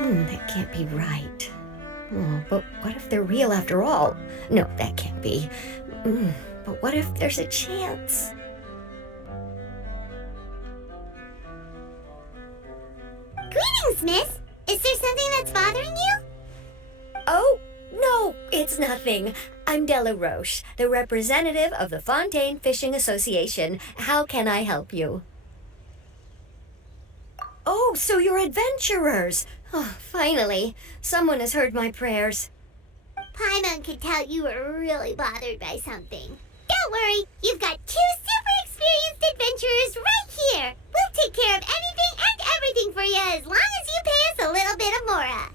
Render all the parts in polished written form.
That can't be right. Oh, but what if they're real after all? No, that can't be. But what if there's a chance? Greetings, miss. Is there something that's bothering you? Oh, no, it's nothing. I'm Della Roche, the representative of the Fontaine Fishing Association. How can I help you? Oh, so you're adventurers. Oh, finally, someone has heard my prayers. Paimon could tell you were really bothered by something. Don't worry, you've got 2 super experienced adventurers right here. We'll take care of anything and everything for you as long as you pay us a little bit of mora.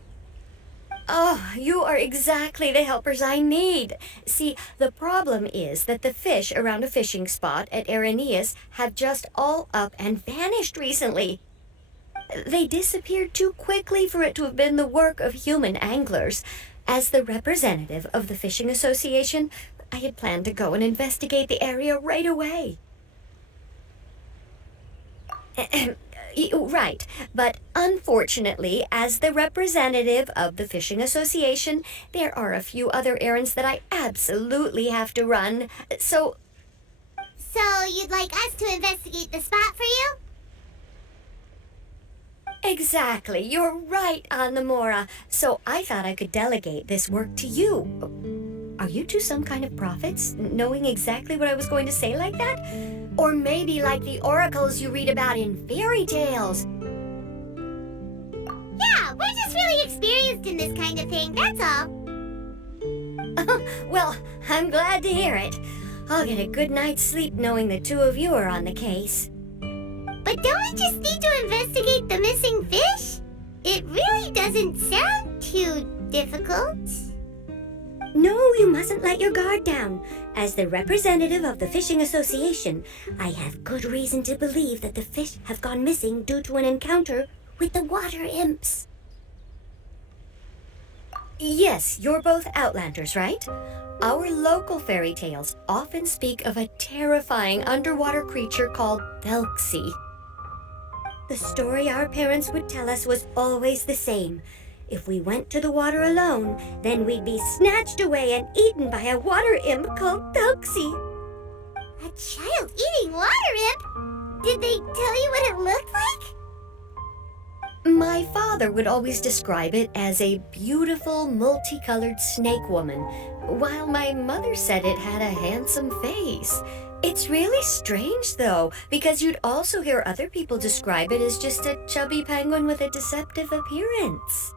Oh, you are exactly the helpers I need. See, the problem is that the fish around a fishing spot at Araneus have just all up and vanished recently. They disappeared too quickly for it to have been the work of human anglers. As the representative of the Fishing Association, I had planned to go and investigate the area right away. Right, but unfortunately, as the representative of the Fishing Association, there are a few other errands that I absolutely have to run, so... So you'd like us to investigate the spot for you? Exactly, you're right on the mora, so I thought I could delegate this work to you. Are you two some kind of prophets, knowing exactly what I was going to say like that? Or maybe like the oracles you read about in fairy tales? Yeah, we're just really experienced in this kind of thing, that's all. Well, I'm glad to hear it. I'll get a good night's sleep knowing the two of you are on the case. But don't we just need to investigate the missing fish? It really doesn't sound too difficult. No, you mustn't let your guard down. As the representative of the Fishing Association, I have good reason to believe that the fish have gone missing due to an encounter with the water imps. Yes, you're both Outlanders, right? Our local fairy tales often speak of a terrifying underwater creature called Thelxie. The story our parents would tell us was always the same. If we went to the water alone, then we'd be snatched away and eaten by a water imp called Thelxie. A child-eating water imp? Did they tell you what it looked like? My father would always describe it as a beautiful, multicolored snake woman, while my mother said it had a handsome face. It's really strange, though, because you'd also hear other people describe it as just a chubby penguin with a deceptive appearance.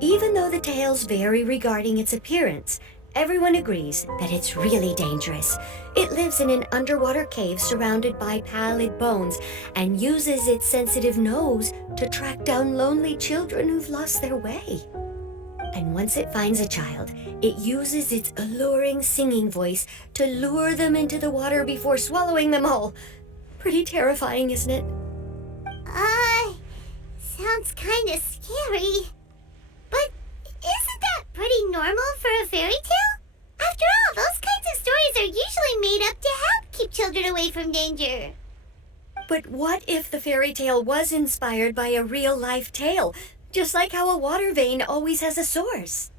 Even though the tales vary regarding its appearance, everyone agrees that it's really dangerous. It lives in an underwater cave surrounded by pallid bones and uses its sensitive nose to track down lonely children who've lost their way. And once it finds a child, it uses its alluring singing voice to lure them into the water before swallowing them all. Pretty terrifying, isn't it? Sounds kinda scary. But isn't that pretty normal for a fairy tale? After all, those kinds of stories are usually made up to help keep children away from danger. But what if the fairy tale was inspired by a real-life tale, just like how a water vein always has a source?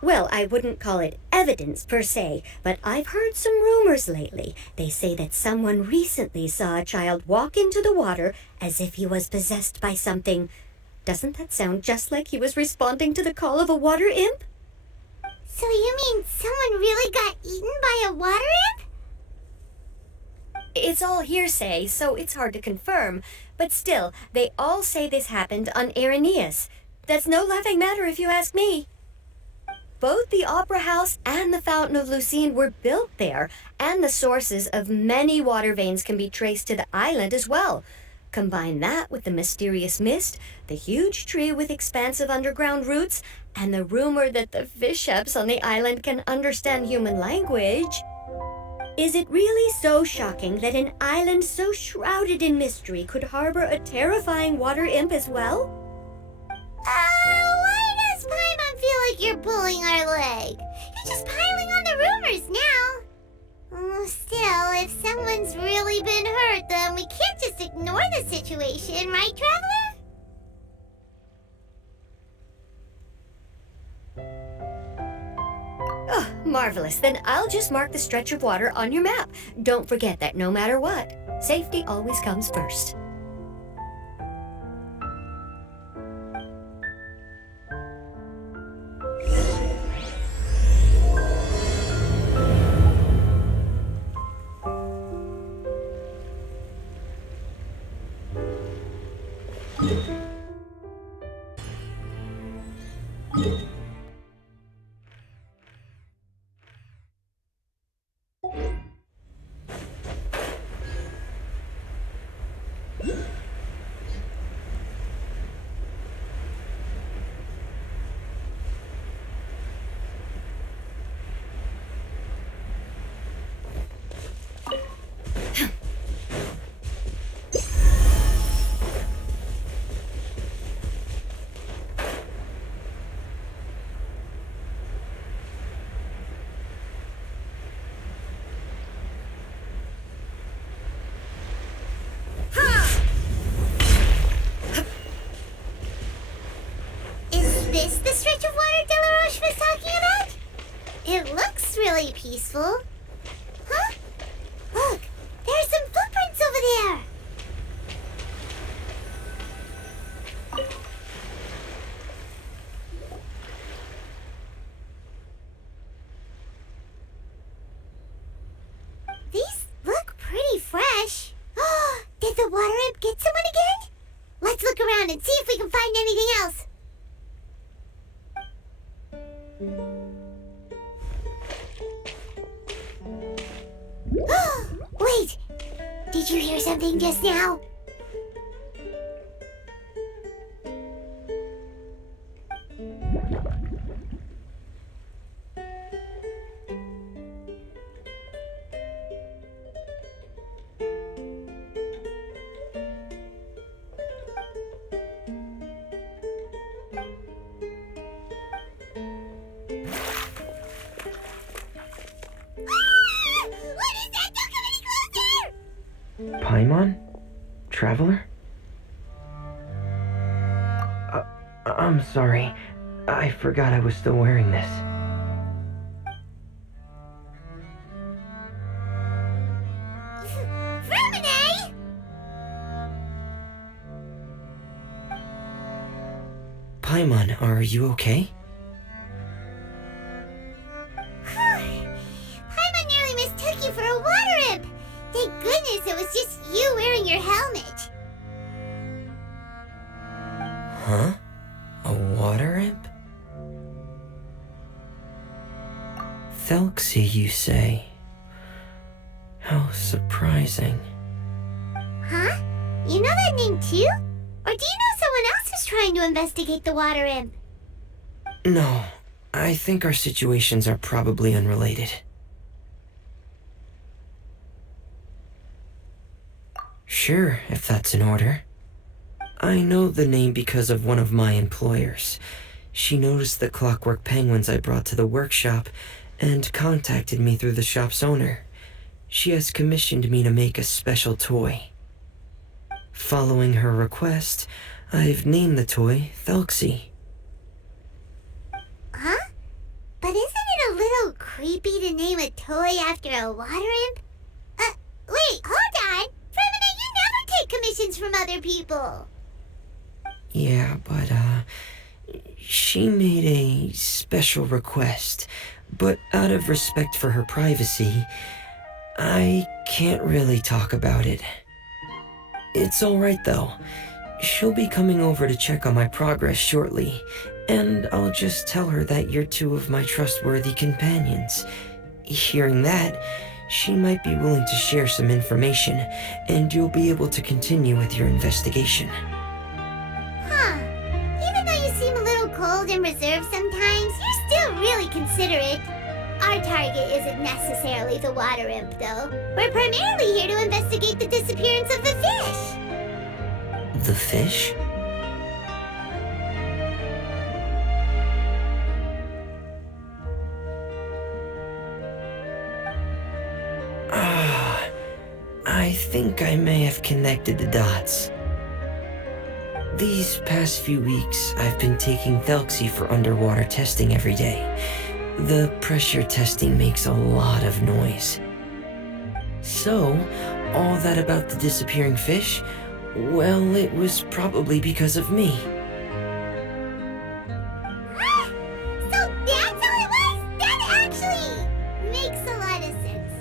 Well, I wouldn't call it evidence per se, but I've heard some rumors lately. They say that someone recently saw a child walk into the water as if he was possessed by something. Doesn't that sound just like he was responding to the call of a water imp? So you mean someone really got eaten by a water imp? It's all hearsay, so it's hard to confirm. But still, they all say this happened on Araneus. That's no laughing matter if you ask me. Both the Opera House and the Fountain of Lucine were built there, and the sources of many water veins can be traced to the island as well. Combine that with the mysterious mist, the huge tree with expansive underground roots, and the rumor that the fish-eps on the island can understand human language. Is it really so shocking that an island so shrouded in mystery could harbor a terrifying water imp as well? Why does Paimon feel like you're pulling our leg? You're just piling on the rumors now. Still, if someone's really been hurt, then we the situation, right, Traveler? Oh, marvelous. Then I'll just mark the stretch of water on your map. Don't forget that no matter what, safety always comes first. Is this the stretch of water Delaroche was talking about? It looks really peaceful. Huh? Look, there's some footprints over there. These look pretty fresh. Did the water imp get someone again? Let's look around and see if we can find anything else. Wait! Did you hear something just now? Paimon? Traveler? I'm sorry. I forgot I was still wearing this. Fréminet! Paimon, are you okay? Paimon nearly mistook you for a water imp. Thank goodness it was just you wearing your helmet. Huh? A water imp? Thelxie, you say? How surprising. Huh? You know that name too? Or do you know someone else is trying to investigate the water imp? No, I think our situations are probably unrelated. Sure, if that's in order. I know the name because of one of my employers. She noticed the clockwork penguins I brought to the workshop and contacted me through the shop's owner. She has commissioned me to make a special toy. Following her request, I've named the toy Thelxie. Huh? But isn't it a little creepy to name a toy after a water imp? Wait, hold on! Fréminet, you never take commissions from other people! Yeah, but, she made a special request, but out of respect for her privacy, I can't really talk about it. It's alright though. She'll be coming over to check on my progress shortly, and I'll just tell her that you're two of my trustworthy companions. Hearing that, she might be willing to share some information, and you'll be able to continue with your investigation. Huh. Even though you seem a little cold and reserved sometimes, you're still really considerate. Our target isn't necessarily the water imp, though. We're primarily here to investigate the disappearance of the fish. The fish? I think I may have connected the dots. These past few weeks, I've been taking Thelxie for underwater testing every day. The pressure testing makes a lot of noise. So, all that about the disappearing fish? Well, it was probably because of me. So that's how it was? That actually makes a lot of sense.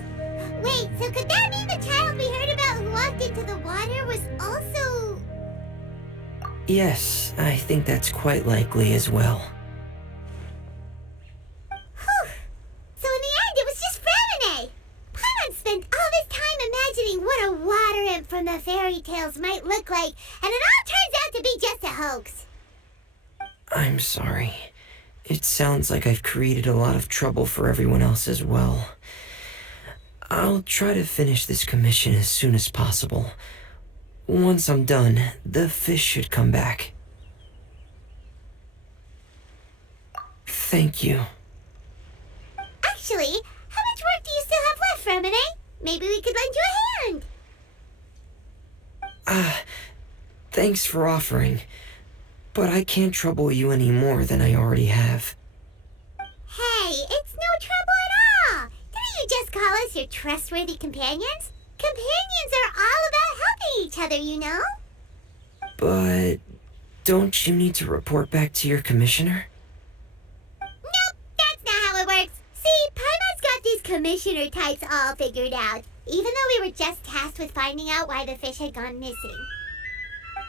Wait, so could that mean the child we heard about who walked into the water was also... Yes, I think that's quite likely as well. Whew. So in the end, it was just Fréminet. Paimon spent all this time imagining what a water imp from the fairy tales might look like, and it all turns out to be just a hoax. I'm sorry. It sounds like I've created a lot of trouble for everyone else as well. I'll try to finish this commission as soon as possible. Once I'm done, the fish should come back. Thank you. Actually, how much work do you still have left, Fréminet? Maybe we could lend you a hand. Thanks for offering, but I can't trouble you any more than I already have. Hey, it's no trouble at all. Didn't you just call us your trustworthy companions? Companions are all about helping each other, you know? But don't you need to report back to your commissioner? Nope, that's not how it works. See, Paimon's got these commissioner types all figured out, even though we were just tasked with finding out why the fish had gone missing.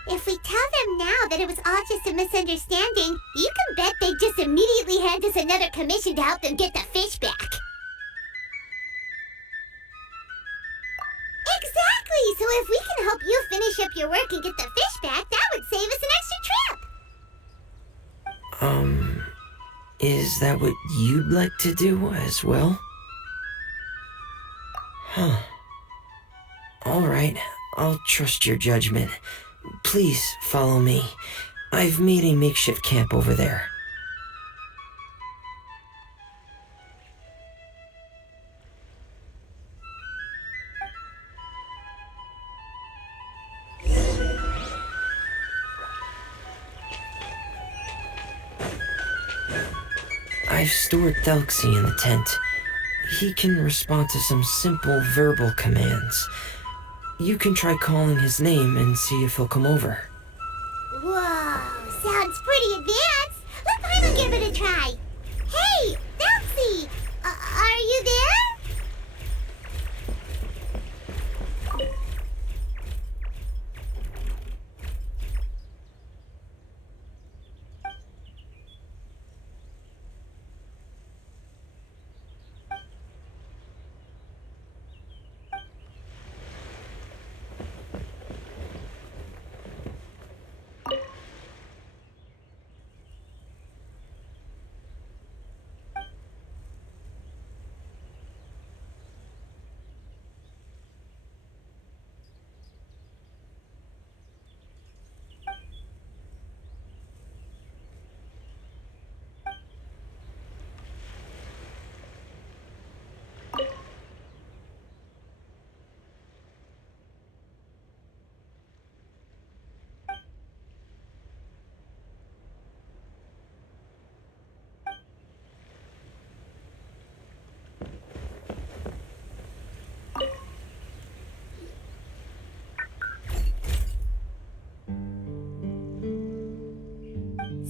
If we tell them now that it was all just a misunderstanding, you can bet they just immediately hand us another commission to help them get the fish back. Exactly! So if we can help you finish up your work and get the fish back, that would save us an extra trip. Is that what you'd like to do as well? Huh. Alright, I'll trust your judgment. Please follow me. I've made a makeshift camp over there. I've stored Thelxie in the tent. He can respond to some simple verbal commands. You can try calling his name and see if he'll come over. Whoa, sounds pretty advanced. Let Paimon give it a try. Hey, Thelxie, are you there?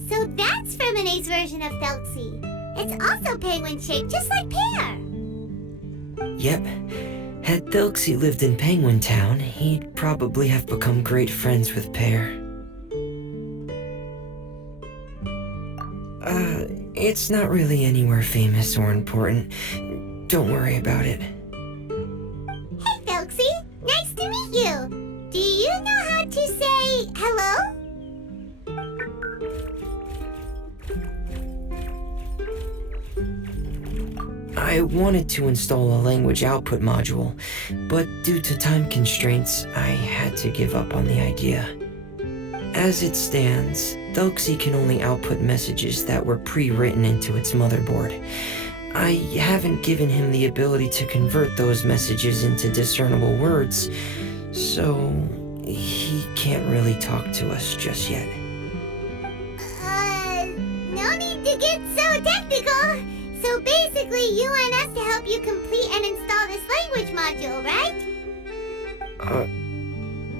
So that's Fréminet's version of Thelxie. It's also penguin-shaped, just like Pear. Yep. Had Thelxie lived in Penguin Town, he'd probably have become great friends with Pear. It's not really anywhere famous or important. Don't worry about it. Hey, Thelxie. Nice to meet you. Do you know how to say hello? I wanted to install a language output module, but due to time constraints, I had to give up on the idea. As it stands, Thelxie can only output messages that were pre-written into its motherboard. I haven't given him the ability to convert those messages into discernible words, so he can't really talk to us just yet. No need to get so technical. So basically, you want us to help you complete and install this language module, right?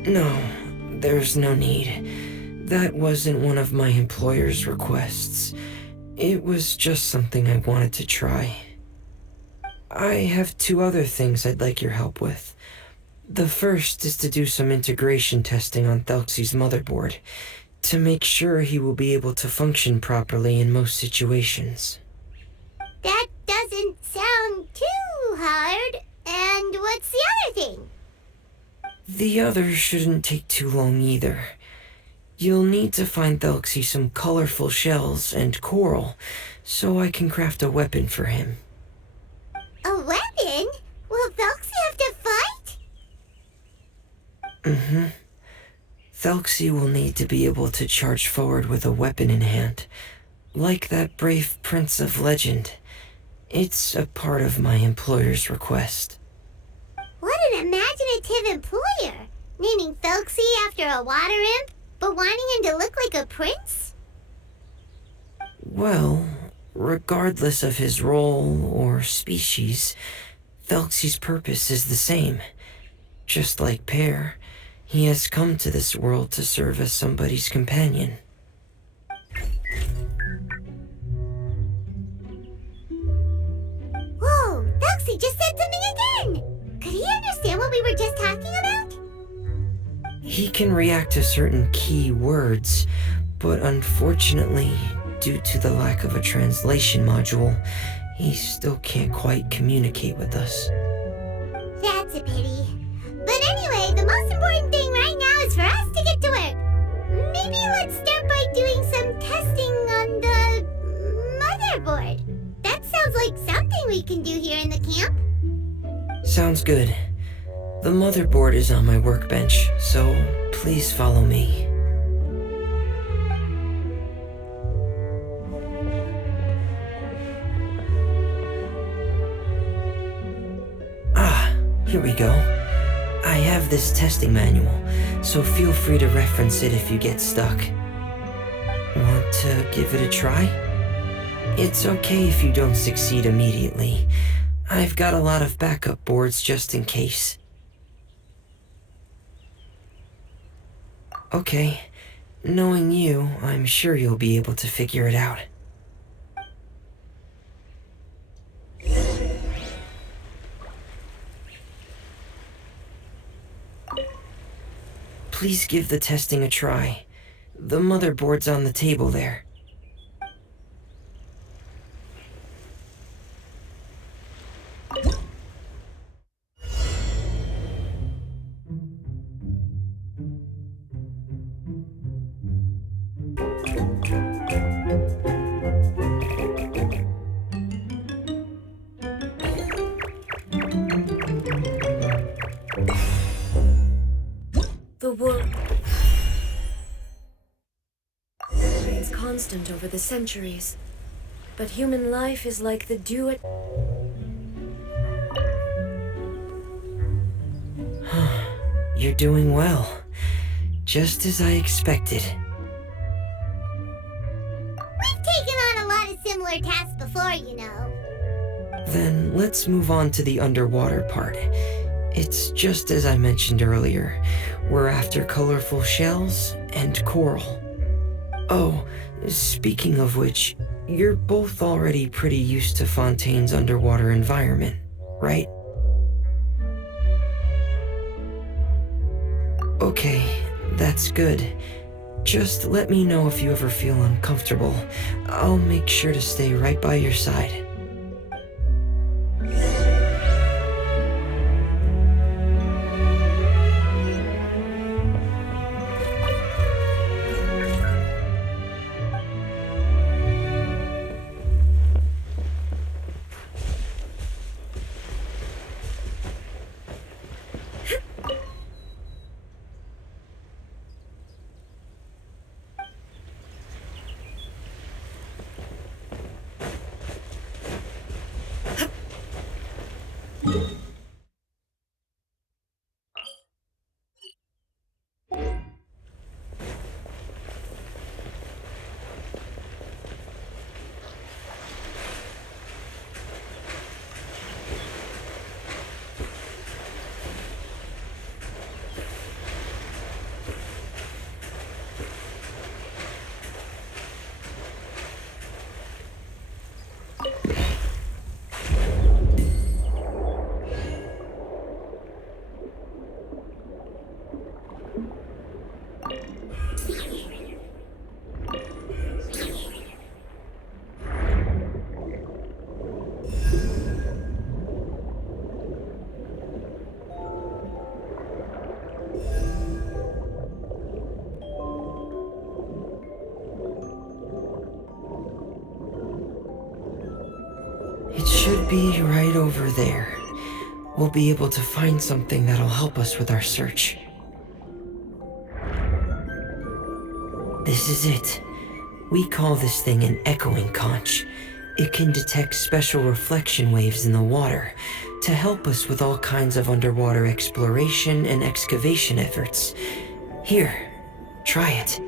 No, there's no need. That wasn't one of my employer's requests. It was just something I wanted to try. I have 2 other things I'd like your help with. The first is to do some integration testing on Thelxie's motherboard, to make sure he will be able to function properly in most situations. That doesn't sound too hard. And what's the other thing? The other shouldn't take too long either. You'll need to find Thelxie some colorful shells and coral, so I can craft a weapon for him. A weapon? Will Thelxie have to fight? Mm-hmm. Thelxie will need to be able to charge forward with a weapon in hand, like that brave prince of legend. It's a part of my employer's request. What an imaginative employer! Naming Thelxie after a water imp, but wanting him to look like a prince? Well, regardless of his role or species, Thelxie's purpose is the same. Just like Pear, he has come to this world to serve as somebody's companion. Whoa, Thelxie just said something again! Could he understand what we were just talking about? He can react to certain key words, but unfortunately, due to the lack of a translation module, he still can't quite communicate with us. That's a pity. But anyway, the most important thing right now is for us to get to work. Maybe let's start by doing some testing on the motherboard. That sounds like something we can do here in the camp. Sounds good. The motherboard is on my workbench, so please follow me. Here we go. I have this testing manual, so feel free to reference it if you get stuck. Want to give it a try? It's okay if you don't succeed immediately. I've got a lot of backup boards just in case. Okay, knowing you, I'm sure you'll be able to figure it out. Please give the testing a try. The motherboard's on the table there. The world remains constant over the centuries, but human life is like the dew at... You're doing well. Just as I expected. We've taken on a lot of similar tasks before, you know. Then let's move on to the underwater part. It's just as I mentioned earlier. We're after colorful shells and coral. Oh, speaking of which, you're both already pretty used to Fontaine's underwater environment, right? Okay, that's good. Just let me know if you ever feel uncomfortable. I'll make sure to stay right by your side. should be right over there. We'll be able to find something that'll help us with our search. This is it. We call this thing an echoing conch. It can detect special reflection waves in the water to help us with all kinds of underwater exploration and excavation efforts. Here, try it.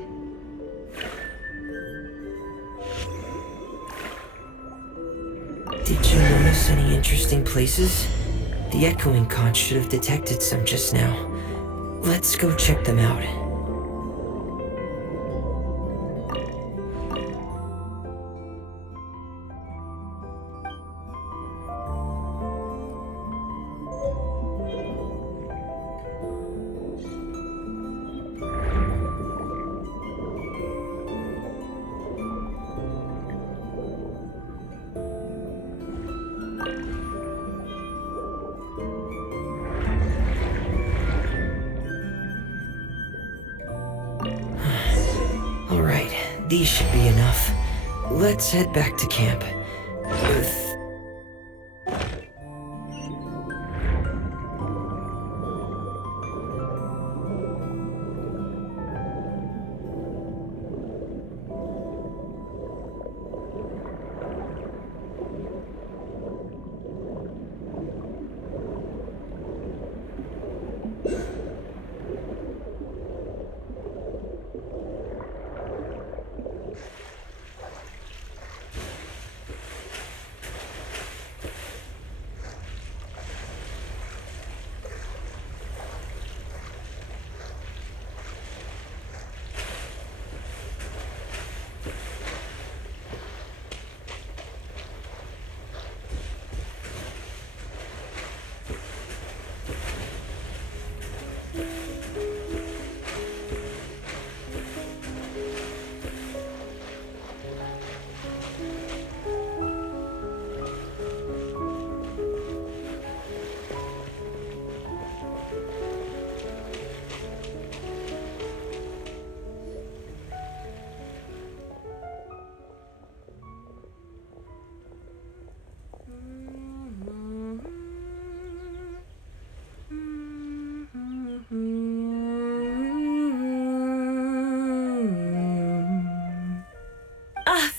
Did you notice any interesting places? The echoing conch should have detected some just now. Let's go check them out. Alright, these should be enough. Let's head back to camp.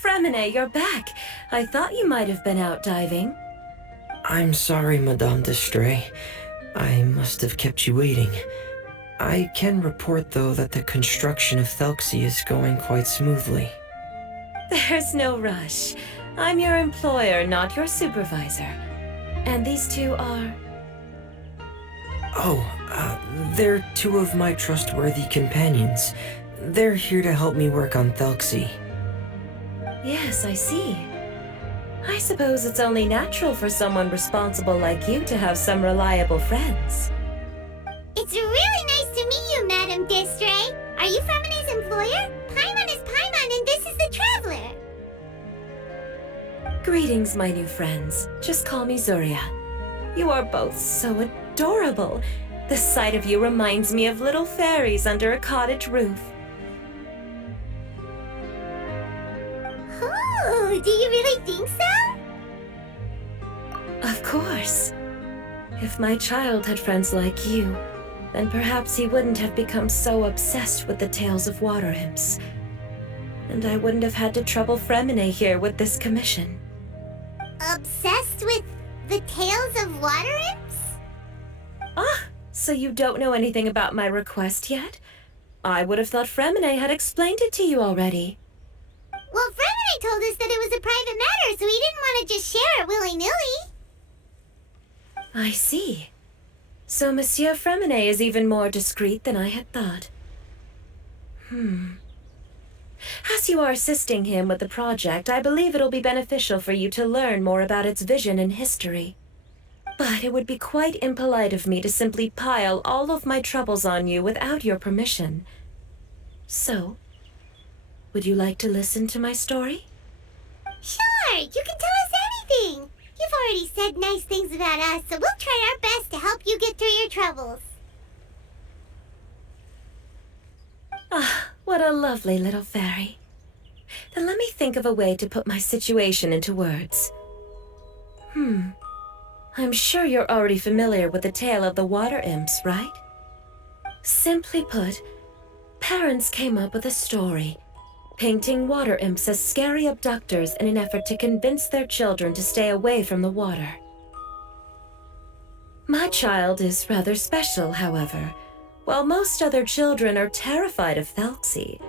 Fréminet, you're back. I thought you might have been out diving. I'm sorry, Madame Destrée. I must have kept you waiting. I can report, though, that the construction of Thelxie is going quite smoothly. There's no rush. I'm your employer, not your supervisor. And these two are... They're two of my trustworthy companions. They're here to help me work on Thelxie. Yes, I see. I suppose it's only natural for someone responsible like you to have some reliable friends. It's really nice to meet you, Madame Destrée. Are you Fréminet's employer? Paimon is Paimon, and this is the Traveler. Greetings, my new friends. Just call me Zuria. You are both so adorable. The sight of you reminds me of little fairies under a cottage roof. Oh, do you really think so? Of course. If my child had friends like you, then perhaps he wouldn't have become so obsessed with the tales of water imps. And I wouldn't have had to trouble Fréminet here with this commission. Obsessed with the tales of water imps? Ah, so you don't know anything about my request yet? I would have thought Fréminet had explained it to you already. Well, Fréminet told us that it was a private matter, so he didn't want to just share it willy-nilly. I see. So Monsieur Fréminet is even more discreet than I had thought. As you are assisting him with the project, I believe it'll be beneficial for you to learn more about its vision and history. But it would be quite impolite of me to simply pile all of my troubles on you without your permission. So, would you like to listen to my story? Sure, you can tell us anything. You've already said nice things about us, so we'll try our best to help you get through your troubles. Ah, what a lovely little fairy. Then let me think of a way to put my situation into words. I'm sure you're already familiar with the tale of the water imps, right? Simply put, parents came up with a story, painting water imps as scary abductors in an effort to convince their children to stay away from the water. My child is rather special, however. While most other children are terrified of Thelxie,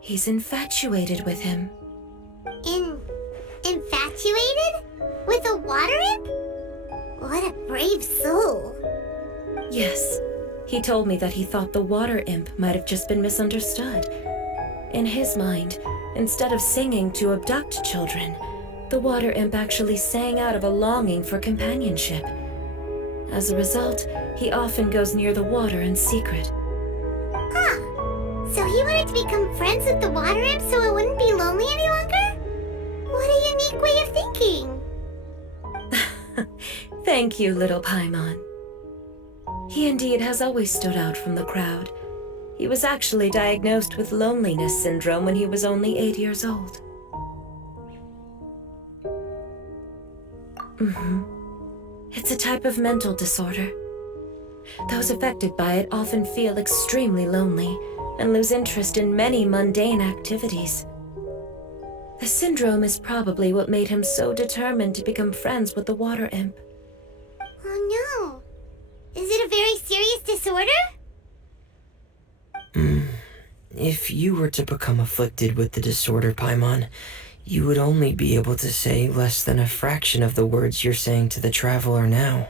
he's infatuated with him. Infatuated? With a water imp? What a brave soul. Yes, he told me that he thought the water imp might have just been misunderstood. In his mind, instead of singing to abduct children, the water imp actually sang out of a longing for companionship. As a result, he often goes near the water in secret. Huh. So he wanted to become friends with the water imp so it wouldn't be lonely any longer? What a unique way of thinking. Thank you, little Paimon. He indeed has always stood out from the crowd. He was actually diagnosed with loneliness syndrome when he was only 8 years old. It's a type of mental disorder. Those affected by it often feel extremely lonely and lose interest in many mundane activities. The syndrome is probably what made him so determined to become friends with the water imp. Oh no. Is it a very serious disorder? If you were to become afflicted with the disorder, Paimon, you would only be able to say less than a fraction of the words you're saying to the traveler now.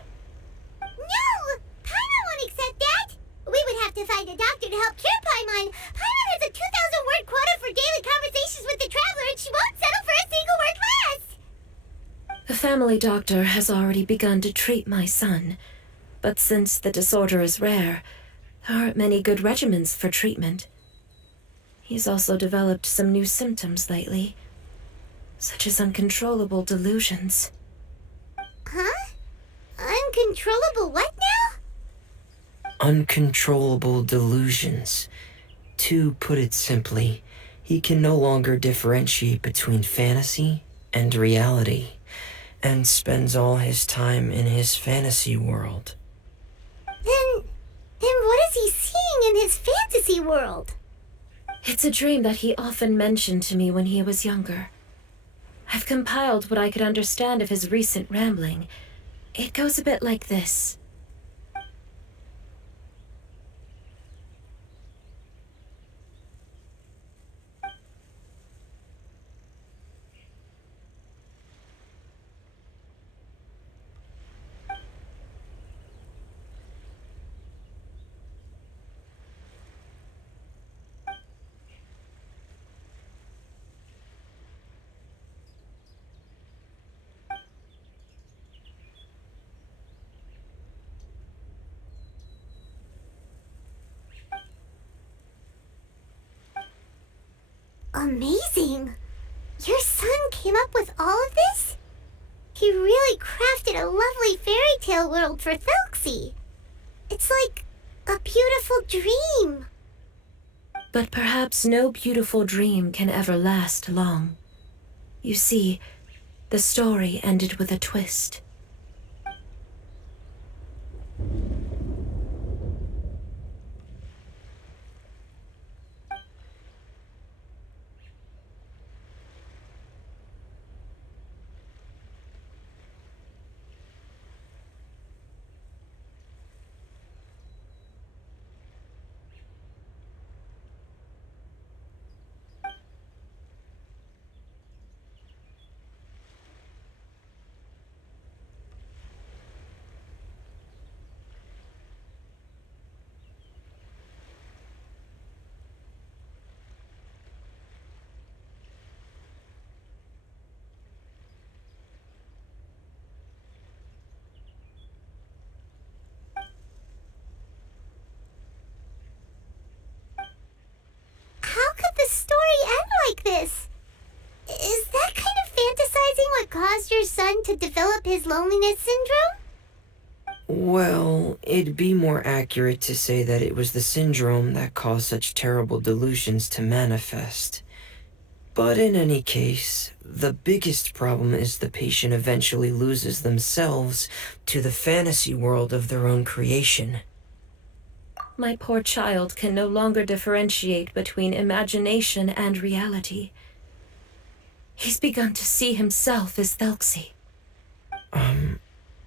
No! Paimon won't accept that! We would have to find a doctor to help cure Paimon. Paimon has a 2,000-word quota for daily conversations with the traveler, and she won't settle for a single word less! The family doctor has already begun to treat my son, but since the disorder is rare, there aren't many good regimens for treatment. He's also developed some new symptoms lately, such as uncontrollable delusions. Huh? Uncontrollable what now? Uncontrollable delusions. To put it simply, he can no longer differentiate between fantasy and reality, and spends all his time in his fantasy world. Then what is he seeing in his fantasy world? It's a dream that he often mentioned to me when he was younger. I've compiled what I could understand of his recent rambling. It goes a bit like this. Amazing! Your son came up with all of this? He really crafted a lovely fairy tale world for Thelxie. It's like a beautiful dream. But perhaps no beautiful dream can ever last long. You see, the story ended with a twist. How could the story end like this? Is that kind of fantasizing what caused your son to develop his loneliness syndrome? Well, it'd be more accurate to say that it was the syndrome that caused such terrible delusions to manifest. But in any case, the biggest problem is the patient eventually loses themselves to the fantasy world of their own creation. My poor child can no longer differentiate between imagination and reality. He's begun to see himself as Thelxie.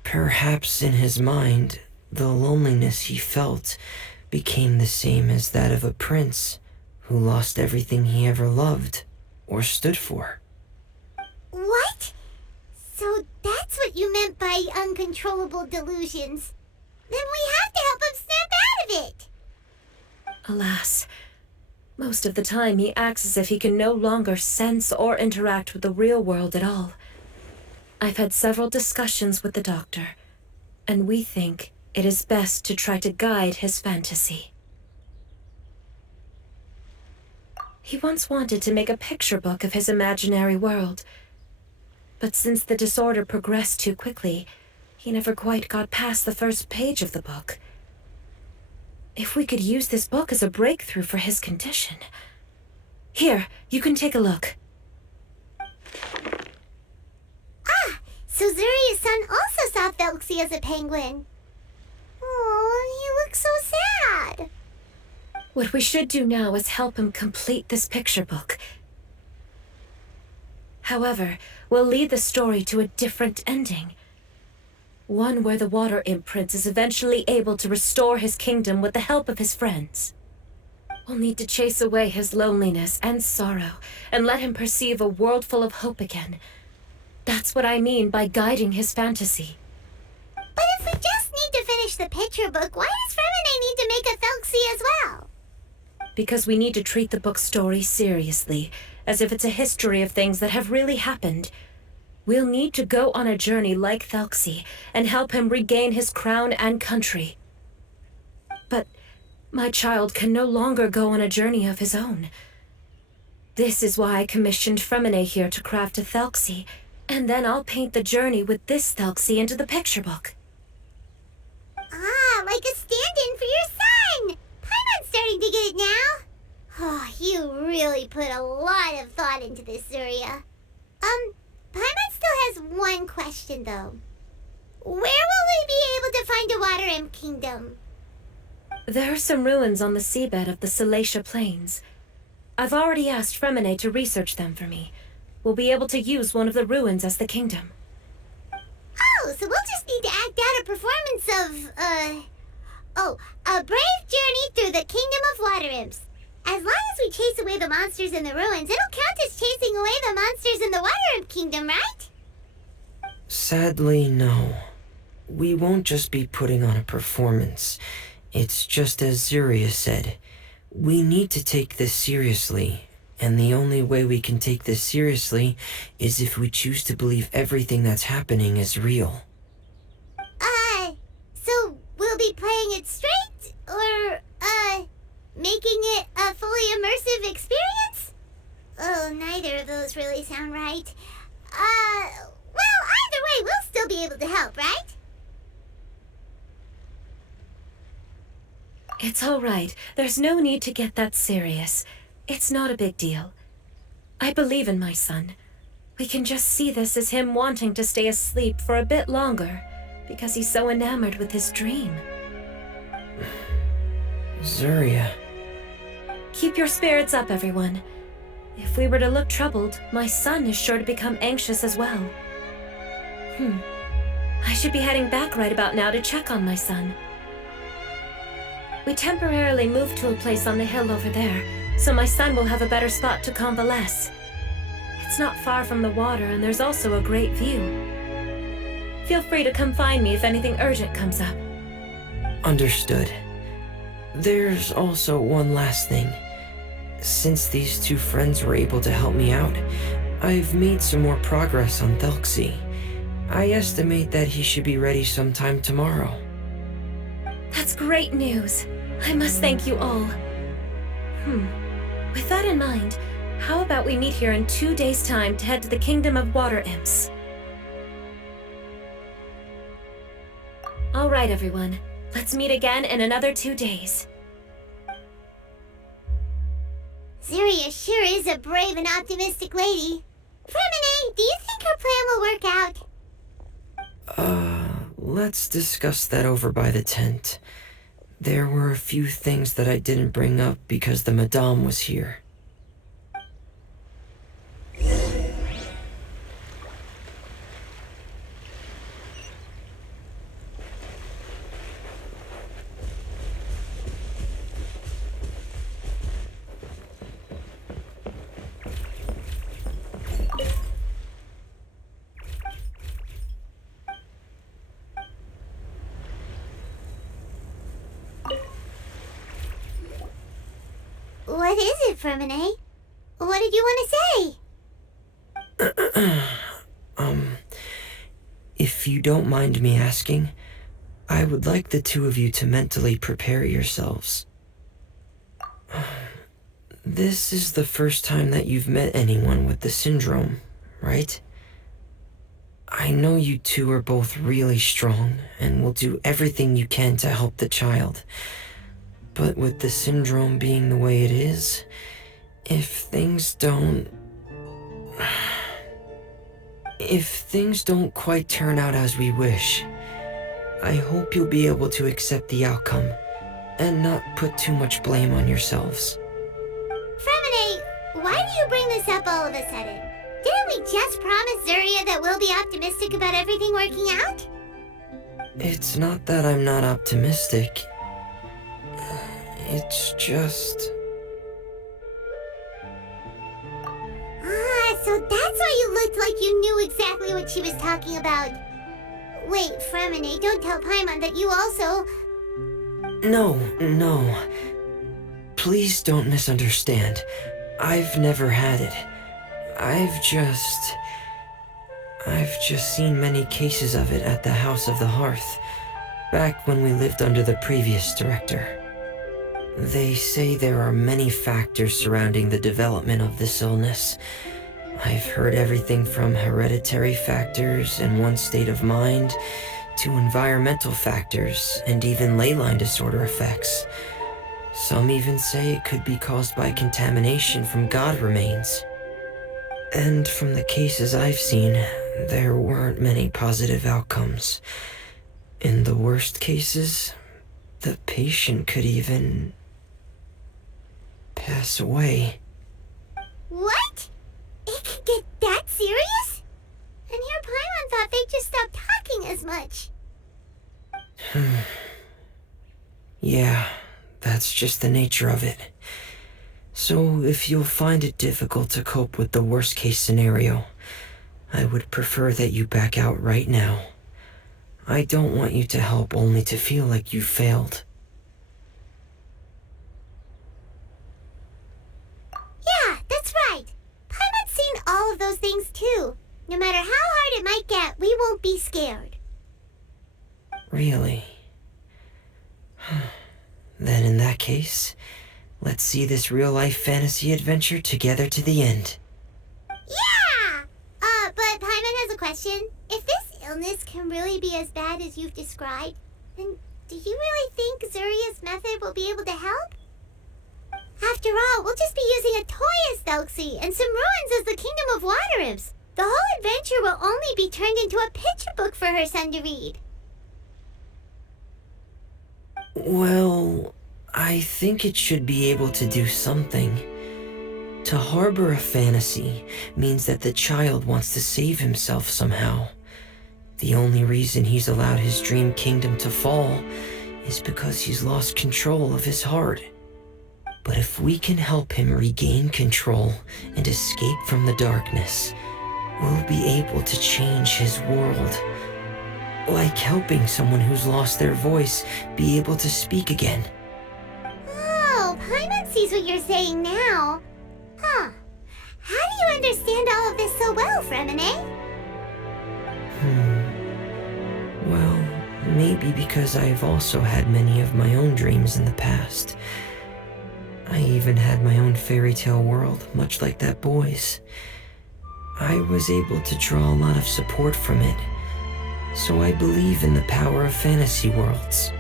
Perhaps in his mind, the loneliness he felt became the same as that of a prince who lost everything he ever loved or stood for. What? So that's what you meant by uncontrollable delusions. Then we have to help him snap out of it. Alas, most of the time he acts as if he can no longer sense or interact with the real world at all. I've had several discussions with the doctor, and we think it is best to try to guide his fantasy. He once wanted to make a picture book of his imaginary world, but since the disorder progressed too quickly, he never quite got past the first page of the book. If we could use this book as a breakthrough for his condition. Here, you can take a look. So Zuria's son also saw Thelxie as a penguin. Oh, he looks so sad. What we should do now is help him complete this picture book. However, we'll lead the story to a different ending. One where the water imp prince is eventually able to restore his kingdom with the help of his friends. We'll need to chase away his loneliness and sorrow and let him perceive a world full of hope again. That's what I mean by guiding his fantasy. But if we just need to finish the picture book, why does Fréminet need to make a Thelxie as well? Because we need to treat the book's story seriously, as if it's a history of things that have really happened. We'll need to go on a journey like Thelxie and help him regain his crown and country. But my child can no longer go on a journey of his own. This is why I commissioned Fréminet here to craft a Thelxie, and then I'll paint the journey with this Thelxie into the picture book. Ah, like a stand-in for your son! Paimon's starting to get it now. Oh, you really put a lot of thought into this, Zuria. Paimon still has one question, though. Where will we be able to find a water imp kingdom? There are some ruins on the seabed of the Thelxie Plains. I've already asked Fréminet to research them for me. We'll be able to use one of the ruins as the kingdom. Oh, so we'll just need to act out a performance of, a brave journey through the kingdom of water imps. As long as we chase away the monsters in the ruins, it'll count as chasing away the monsters in the water imp kingdom, right? Sadly, no. We won't just be putting on a performance. It's just as Zuria said. We need to take this seriously. And the only way we can take this seriously is if we choose to believe everything that's happening is real. So we'll be playing it straight? Or, making it a fully immersive experience? Oh, neither of those really sound right. Well, either way, we'll still be able to help, right? It's all right. There's no need to get that serious. It's not a big deal. I believe in my son. We can just see this as him wanting to stay asleep for a bit longer, because he's so enamored with his dream. Zuria. Keep your spirits up, everyone. If we were to look troubled, my son is sure to become anxious as well. I should be heading back right about now to check on my son. We temporarily moved to a place on the hill over there, so my son will have a better spot to convalesce. It's not far from the water, and there's also a great view. Feel free to come find me if anything urgent comes up. Understood. There's also one last thing. Since these two friends were able to help me out, I've made some more progress on Thelxie. I estimate that he should be ready sometime tomorrow. That's great news. I must thank you all. With that in mind, how about we meet here in 2 days' time to head to the Kingdom of Water Imps? All right, everyone. Let's meet again in another 2 days. Zuria sure is a brave and optimistic lady. Fréminet, do you think her plan will work out? Let's discuss that over by the tent. There were a few things that I didn't bring up because the Madame was here. What is it, Fréminet? What did you want to say? If you don't mind me asking, I would like the two of you to mentally prepare yourselves. This is the first time that you've met anyone with the syndrome, right? I know you two are both really strong and will do everything you can to help the child. But with the syndrome being the way it is, if things don't quite turn out as we wish, I hope you'll be able to accept the outcome and not put too much blame on yourselves. Fréminet, why do you bring this up all of a sudden? Didn't we just promise Zuria that we'll be optimistic about everything working out? It's not that I'm not optimistic. It's just... So that's why you looked like you knew exactly what she was talking about. Wait, Fréminet, don't tell Paimon that you also... No. Please don't misunderstand. I've never had it. I've just seen many cases of it at the House of the Hearth, back when we lived under the previous director. They say there are many factors surrounding the development of this illness. I've heard everything from hereditary factors in one's state of mind to environmental factors and even ley line disorder effects. Some even say it could be caused by contamination from god remains. And from the cases I've seen, there weren't many positive outcomes. In the worst cases, the patient could even pass away. What? It could get that serious? And here Paimon thought they'd just stop talking as much. Yeah, that's just the nature of it. So if you'll find it difficult to cope with the worst case scenario, I would prefer that you back out right now. I don't want you to help only to feel like you failed. Yeah, that's right. Paimon's seen all of those things too. No matter how hard it might get, we won't be scared. Really? Then in that case, let's see this real-life fantasy adventure together to the end. Yeah! But Paimon has a question. If this illness can really be as bad as you've described, then do you really think Zuria's method will be able to help? After all, we'll just be using a toy as Thelxie and some ruins as the Kingdom of Water Imps. The whole adventure will only be turned into a picture book for her son to read. Well, I think it should be able to do something. To harbor a fantasy means that the child wants to save himself somehow. The only reason he's allowed his dream kingdom to fall is because he's lost control of his heart. But if we can help him regain control and escape from the darkness, we'll be able to change his world. Like helping someone who's lost their voice be able to speak again. Oh, Paimon sees what you're saying now. Huh. How do you understand all of this so well, Fréminet? Well, maybe because I've also had many of my own dreams in the past. I even had my own fairy tale world, much like that boy's. I was able to draw a lot of support from it, so I believe in the power of fantasy worlds.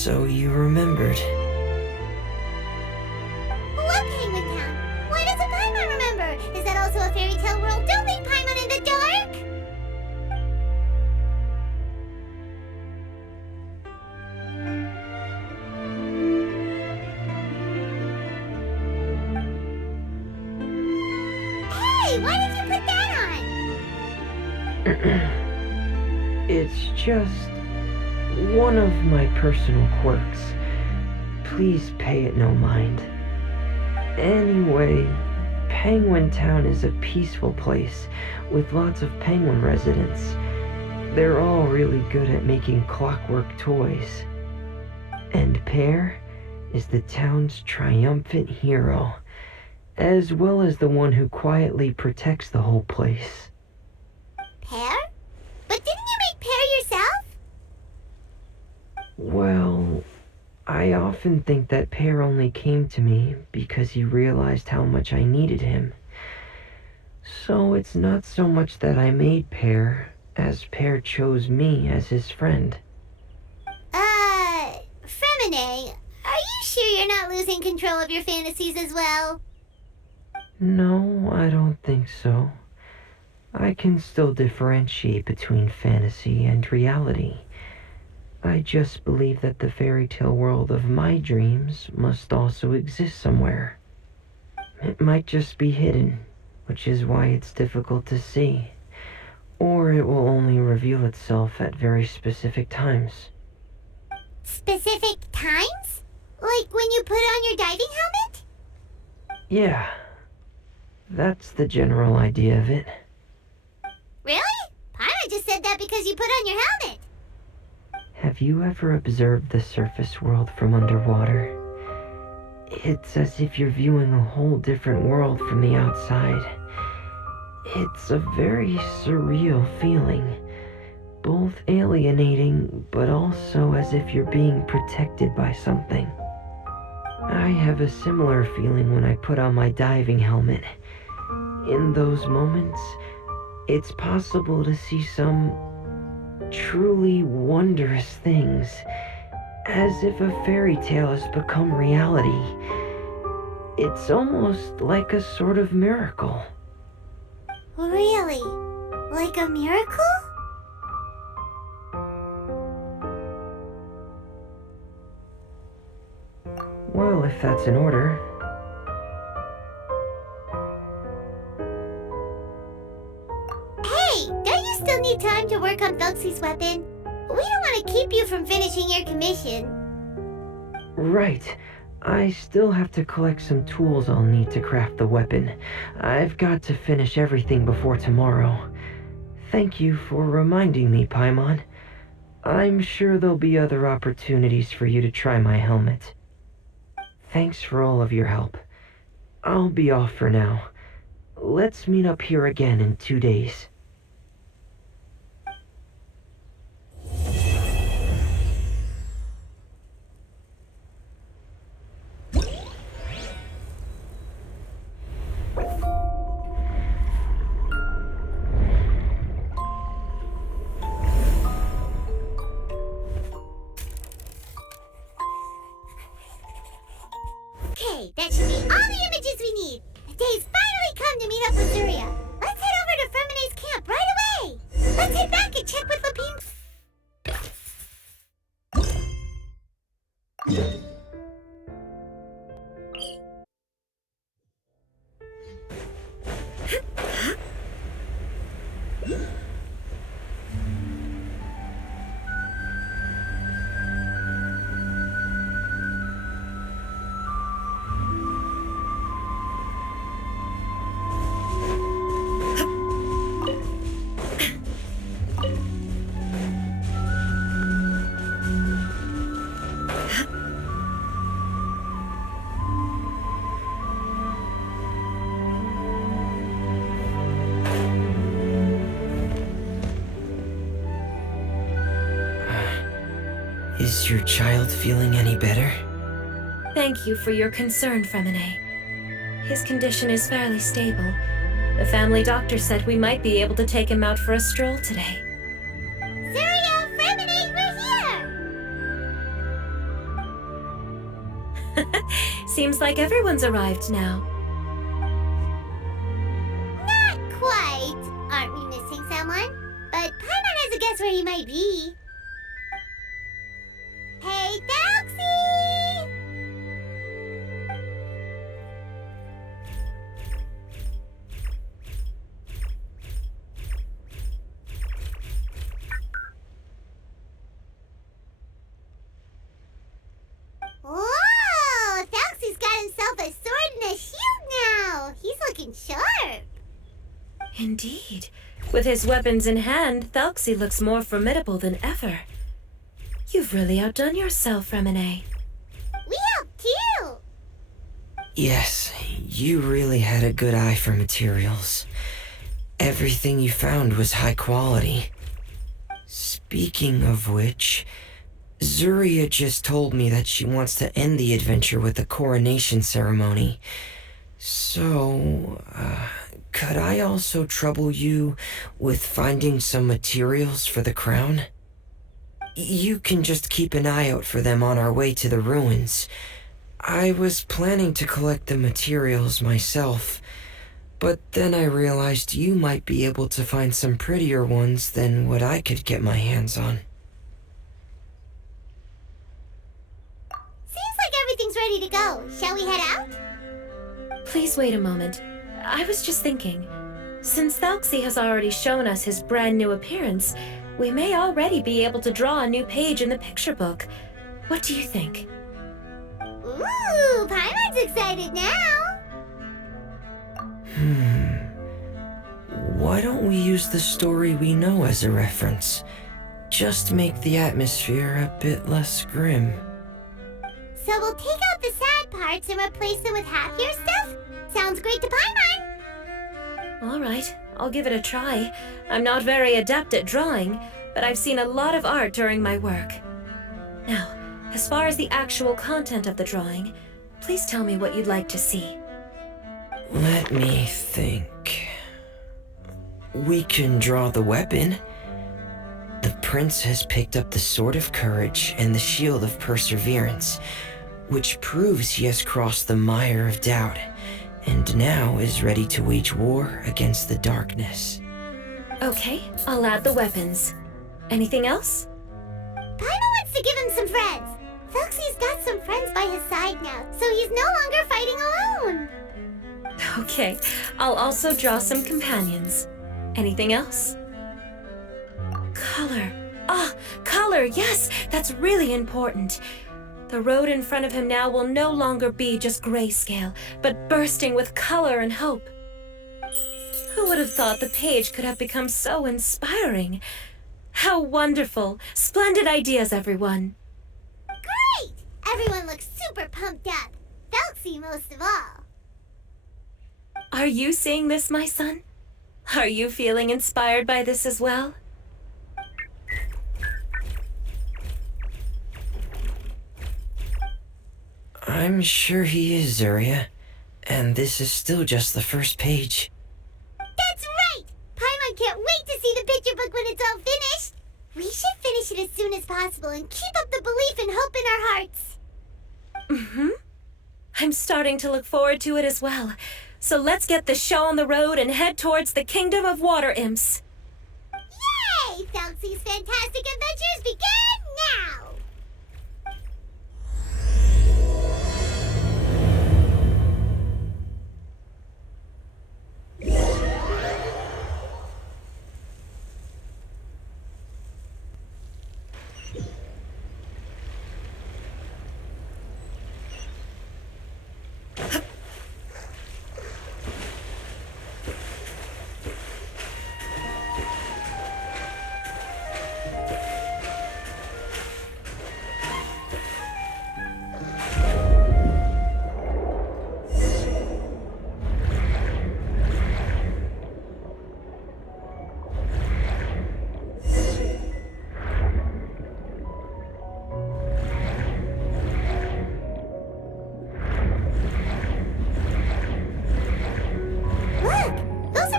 So you remembered. What Penguin Town? Why does a Paimon remember? Is that also a fairy tale world? Don't leave Paimon in the dark! Hey, why did you put that on? It's just one of my personal quirks. Please pay it no mind. Anyway, Penguin Town is a peaceful place with lots of penguin residents. They're all really good at making clockwork toys. And Pear is the town's triumphant hero, as well as the one who quietly protects the whole place. Pear? But didn't you make Pear yourself? Well, I often think that Pear only came to me because he realized how much I needed him. So it's not so much that I made Pear, as Pear chose me as his friend. Fréminet, are you sure you're not losing control of your fantasies as well? No, I don't think so. I can still differentiate between fantasy and reality. I just believe that the fairy tale world of my dreams must also exist somewhere. It might just be hidden, which is why it's difficult to see. Or it will only reveal itself at very specific times. Specific times? Like when you put on your diving helmet? Yeah, that's the general idea of it. Really? Paimon just said that because you put on your helmet. Have you ever observed the surface world from underwater? It's as if you're viewing a whole different world from the outside. It's a very surreal feeling, both alienating, but also as if you're being protected by something. I have a similar feeling when I put on my diving helmet. In those moments, it's possible to see some truly wondrous things, as if a fairy tale has become reality. It's almost like a sort of miracle. Really? Like a miracle? Well, if that's in order. Hey, don't you still need time to work on Thelxie's weapon? We don't want to keep you from finishing your commission. Right. I still have to collect some tools I'll need to craft the weapon. I've got to finish everything before tomorrow. Thank you for reminding me, Paimon. I'm sure there'll be other opportunities for you to try my helmet. Thanks for all of your help. I'll be off for now. Let's meet up here again in 2 days. Okay, that should be all the images we need. The day's finally come to meet up with Zuria. Let's head over to Fréminet's camp right away. Let's head back and check with Lapine. Is your child feeling any better? Thank you for your concern, Fréminet. His condition is fairly stable. The family doctor said we might be able to take him out for a stroll today. Zuria, Fréminet, we're here! Seems like everyone's arrived now. Not quite. Aren't we missing someone? But Paimon has a guess where he might be. Hey, Thelxie! Whoa! Thelxie's got himself a sword and a shield now! He's looking sharp! Indeed. With his weapons in hand, Thelxie looks more formidable than ever. You've really outdone yourself, Fréminet. We helped too! Yes, you really had a good eye for materials. Everything you found was high quality. Speaking of which, Zuria just told me that she wants to end the adventure with a coronation ceremony. So, could I also trouble you with finding some materials for the crown? You can just keep an eye out for them on our way to the ruins. I was planning to collect the materials myself, but then I realized you might be able to find some prettier ones than what I could get my hands on. Seems like everything's ready to go. Shall we head out? Please wait a moment. I was just thinking, since Thelxie has already shown us his brand new appearance, we may already be able to draw a new page in the picture book. What do you think? Ooh, Paimon's excited now! Why don't we use the story we know as a reference? Just make the atmosphere a bit less grim. So we'll take out the sad parts and replace them with happier stuff? Sounds great to Paimon! All right, I'll give it a try. I'm not very adept at drawing, but I've seen a lot of art during my work. Now, as far as the actual content of the drawing, please tell me what you'd like to see. Let me think. We can draw the weapon. The prince has picked up the Sword of Courage and the Shield of Perseverance, which proves he has crossed the mire of doubt, and now is ready to wage war against the darkness. Okay, I'll add the weapons. Anything else? Paimon wants to give him some friends. Thelxie's got some friends by his side now, so he's no longer fighting alone. Okay, I'll also draw some companions. Anything else? Color. Ah, color, yes, that's really important. The road in front of him now will no longer be just grayscale, but bursting with color and hope. Who would have thought the page could have become so inspiring? How wonderful! Splendid ideas, everyone. Great! Everyone looks super pumped up. Thelxie most of all. Are you seeing this, my son? Are you feeling inspired by this as well? I'm sure he is, Zuria. And this is still just the first page. That's right! Paimon can't wait to see the picture book when it's all finished. We should finish it as soon as possible and keep up the belief and hope in our hearts. Mm-hmm. I'm starting to look forward to it as well. So let's get the show on the road and head towards the Kingdom of Water Imps. Yay! Thelxie's fantastic adventures begin now!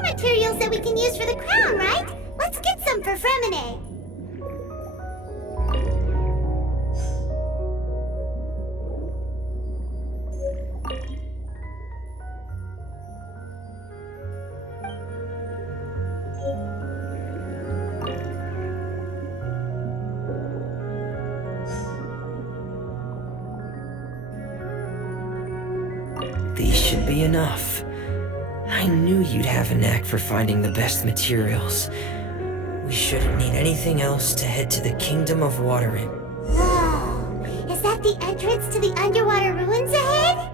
Materials that we can use for the crown, right? Let's get some for Fréminet. These should be enough. I knew you'd have a knack for finding the best materials. We shouldn't need anything else to head to the Kingdom of Watering. Oh, is that the entrance to the underwater ruins ahead?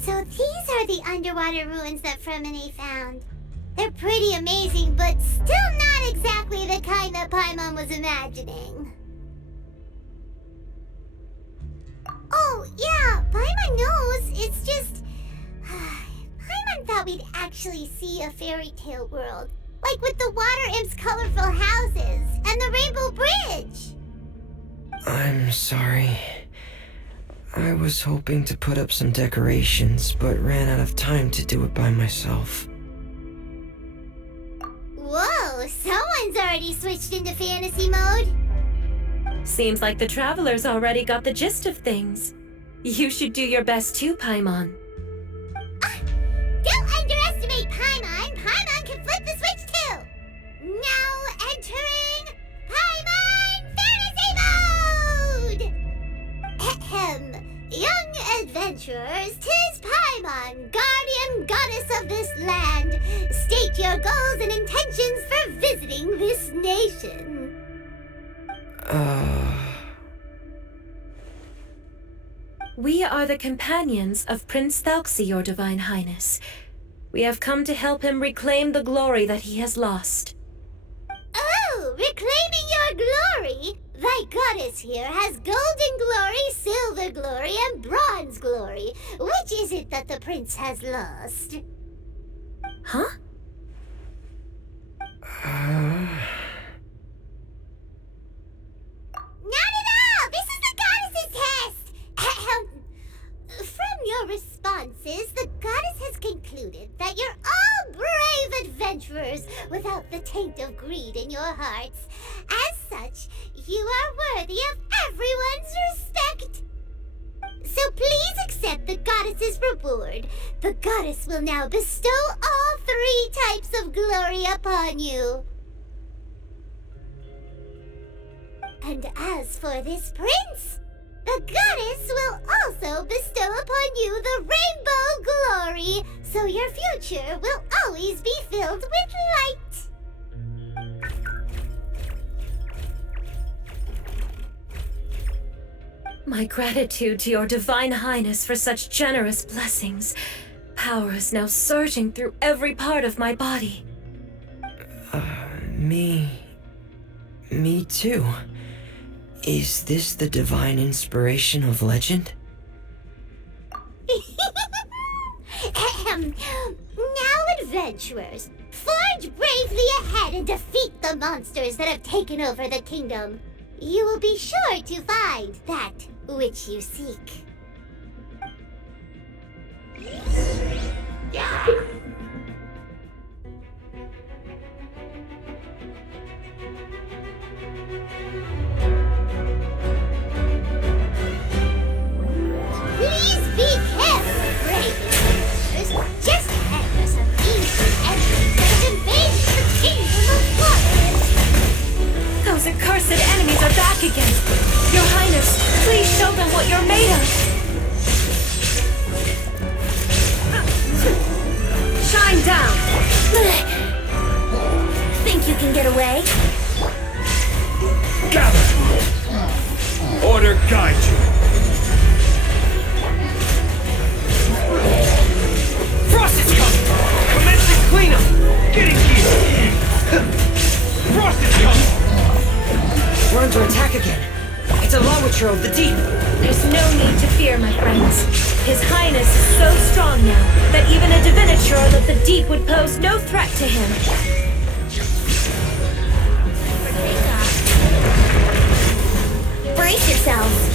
So these are the underwater ruins that Fréminet found. They're pretty amazing, but still not exactly the kind that Paimon was imagining. Oh, yeah, Paimon knows. It's just... Paimon thought we'd actually see a fairy tale world. Like with the water imps' colorful houses and the rainbow bridge. I'm sorry. I was hoping to put up some decorations, but ran out of time to do it by myself. Whoa, someone's already switched into fantasy mode. Seems like the travelers already got the gist of things. You should do your best too, Paimon. Don't underestimate Paimon. Paimon can flip the switch too. Now entering Paimon Fantasy Mode! Ahem. Young adventurers, 'tis Paimon, guardian goddess of this land. State your goals and intentions for visiting this nation. We are the companions of Prince Thelxie, your Divine Highness. We have come to help him reclaim the glory that he has lost. Oh, reclaiming your glory? Thy goddess here has golden glory, silver glory, and bronze glory. Which is it that the prince has lost? Huh? Not at all! This is the goddess's test! From your responses, the goddess has concluded that you're all brave adventurers without the taint of greed in your hearts. As such, you are worthy of everyone's respect. So please accept the goddess's reward. The goddess will now bestow all 3 types of glory upon you. And as for this prince, the goddess will also bestow upon you the rainbow glory, so your future will always be filled with light. My gratitude to your Divine Highness for such generous blessings. Power is now surging through every part of my body. Me too. Is this the divine inspiration of legend? Now, adventurers, forge bravely ahead and defeat the monsters that have taken over the kingdom. You will be sure to find that which you seek. Please be careful, brave adventurers. Just ahead are some ancient enemies that have invaded the kingdom of Parlez. Those accursed enemies are back again. Your Highness, please show them what you're made of. Shine down. Think you can get away? Gather! Order guide you! Frost is coming! Commencing cleanup! Getting here! Frost is coming! We're under attack again. It's a lawitcher of the deep. There's no need to fear, my friends. His Highness is so strong now that even a diviniture of the deep would pose no threat to him. Brace yourselves.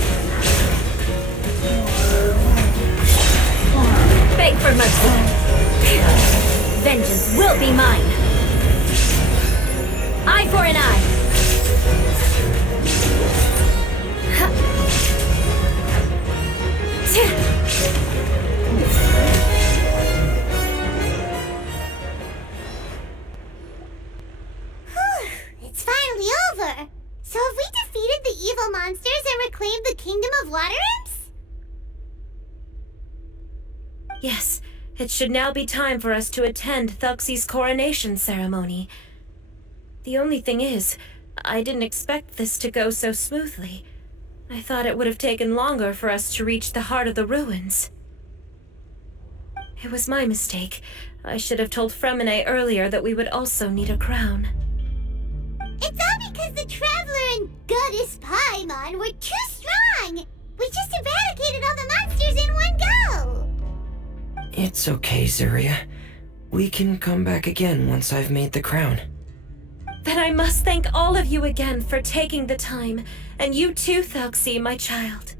evil monsters and reclaim the kingdom of water imps? Yes, it should now be time for us to attend Thelxie's coronation ceremony. The only thing is, I didn't expect this to go so smoothly. I thought it would have taken longer for us to reach the heart of the ruins. It was my mistake. I should have told Fréminet earlier that we would also need a crown. It's all because the Traveler and Goddess Paimon were too strong! We just eradicated all the monsters in one go! It's okay, Zuria. We can come back again once I've made the crown. Then I must thank all of you again for taking the time, and you too, Thelxie, my child.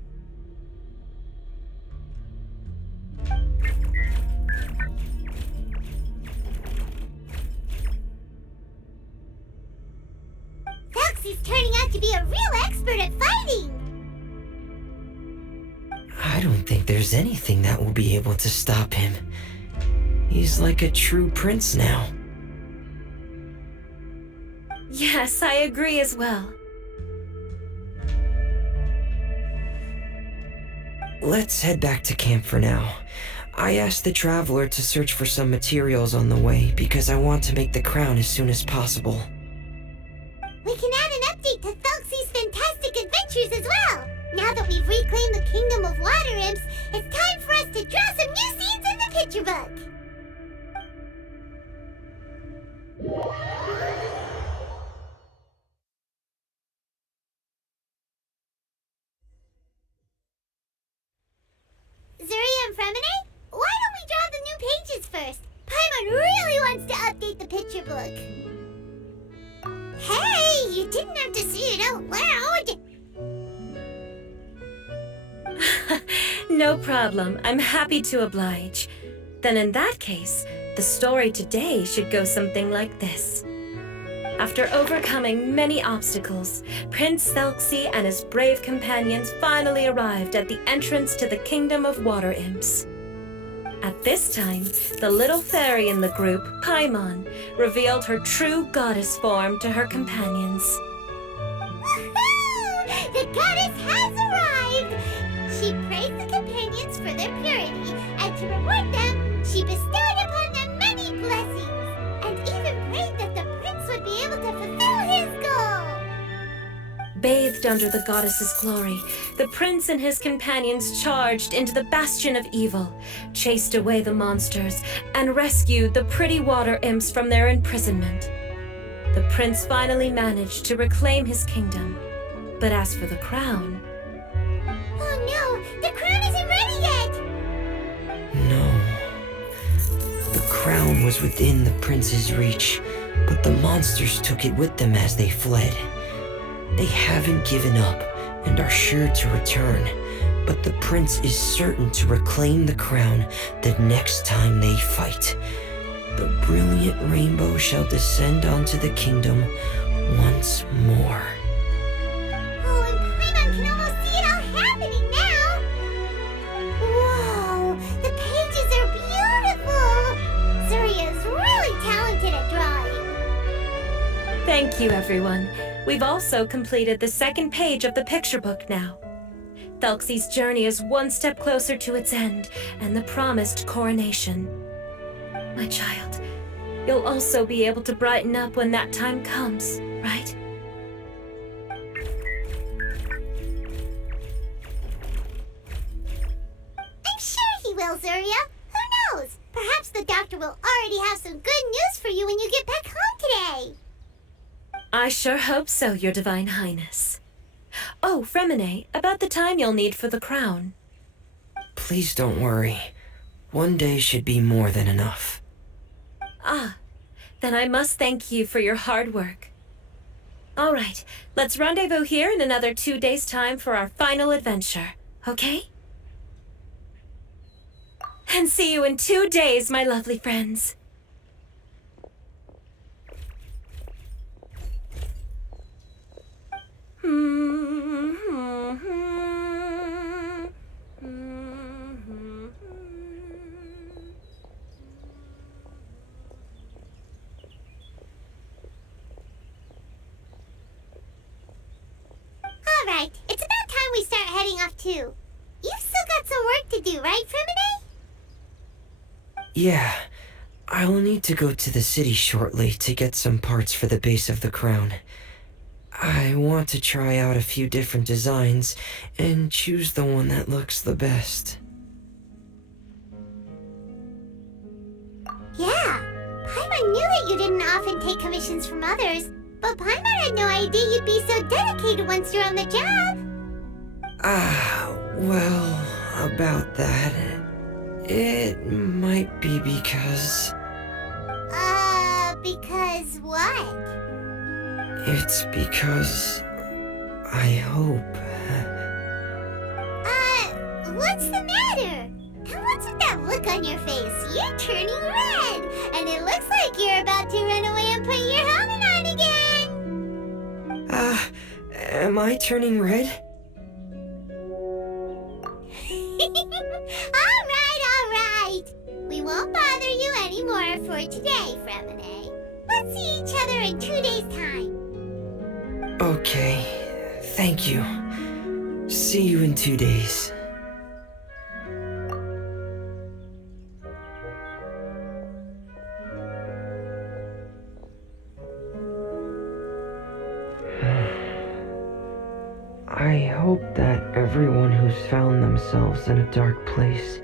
Thelxie's turning out to be a real expert at fighting! I don't think there's anything that will be able to stop him. He's like a true prince now. Yes, I agree as well. Let's head back to camp for now. I asked the Traveler to search for some materials on the way because I want to make the crown as soon as possible. We can add an update to Thelxie's fantastic adventures as well! Now that we've reclaimed the kingdom of water imps, it's time for us to draw some new scenes in the picture book! Zuria and Fréminet, why don't we draw the new pages first? Paimon really wants to update the picture book. Hey, you didn't have to say it out loud! No problem. I'm happy to oblige. Then in that case, the story today should go something like this. After overcoming many obstacles, Prince Thelxie and his brave companions finally arrived at the entrance to the Kingdom of Water Imps. At this time, the little fairy in the group, Paimon, revealed her true goddess form to her companions. Woohoo! The goddess has arrived! She praised the companions for their purity, and to reward them, she bestowed upon them many blessings, and even prayed that the prince would be able to fulfill his goal. Bathed under the goddess's glory, the prince and his companions charged into the bastion of evil, chased away the monsters, and rescued the pretty water imps from their imprisonment. The prince finally managed to reclaim his kingdom. But as for the crown... Oh no! The crown isn't ready yet! No. The crown was within the prince's reach, but the monsters took it with them as they fled. They haven't given up and are sure to return, but the prince is certain to reclaim the crown the next time they fight. The brilliant rainbow shall descend onto the kingdom once more. Oh, and Paimon can almost see it all happening now! Whoa! The pages are beautiful! Zuria's really talented at drawing! Thank you, everyone. We've also completed the second page of the picture book now. Thelxie's journey is one step closer to its end and the promised coronation. My child, you'll also be able to brighten up when that time comes, right? I'm sure he will, Zuria. Who knows? Perhaps the doctor will already have some good news for you when you get back home today. I sure hope so, Your Divine Highness. Oh, Fréminet, about the time you'll need for the crown. Please don't worry. One day should be more than enough. Ah, then I must thank you for your hard work. All right, let's rendezvous here in another 2 days' time for our final adventure, okay? And see you in 2 days, my lovely friends. All right, we start heading off too? You've still got some work to do, right, Fréminet? Yeah, I'll need to go to the city shortly to get some parts for the base of the crown. I want to try out a few different designs and choose the one that looks the best. Yeah, Paimon knew that you didn't often take commissions from others, but Paimon had no idea you'd be so dedicated once you're on the job. Well, about that, it might be because... Because what? It's because I hope... What's the matter? And what's with that look on your face? You're turning red, and it looks like you're about to run away and put your helmet on again. Am I turning red? All right. We won't bother you anymore for today, Fréminet. Let's see each other in 2 days' time. Okay, thank you. See you in 2 days. I hope that everyone who's found themselves in a dark place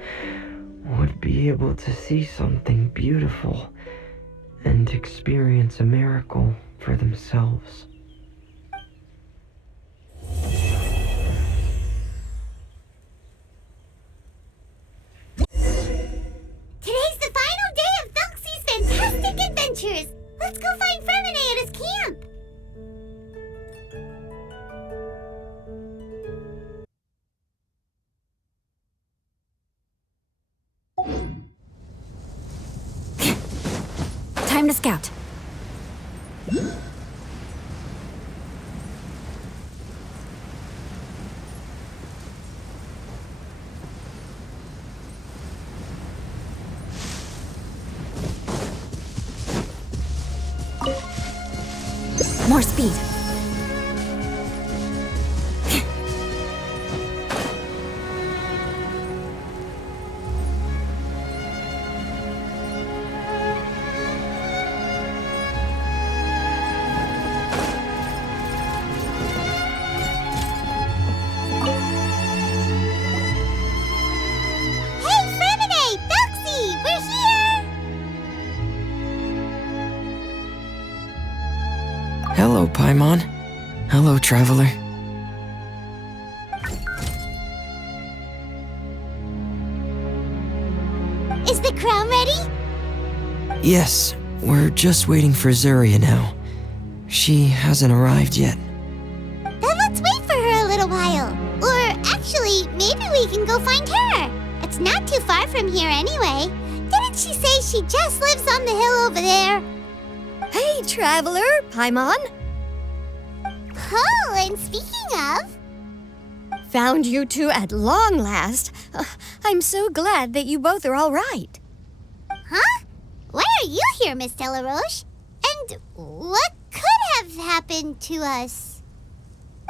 would be able to see something beautiful and experience a miracle for themselves. Today's the final day of Thelxie's fantastic adventures. Let's go find Fréminet at his camp. Time to scout. More speed. Hello, Paimon. Hello, traveler. Is the crown ready? Yes, we're just waiting for Zuria now. She hasn't arrived yet. Then let's wait for her a little while. Or actually, maybe we can go find her. It's not too far from here anyway. Didn't she say she just lives on the hill over there? Hey, traveler, Paimon. Oh, and speaking of... Found you two at long last. I'm so glad that you both are all right. Huh? Why are you here, Miss Delaroche? And what could have happened to us?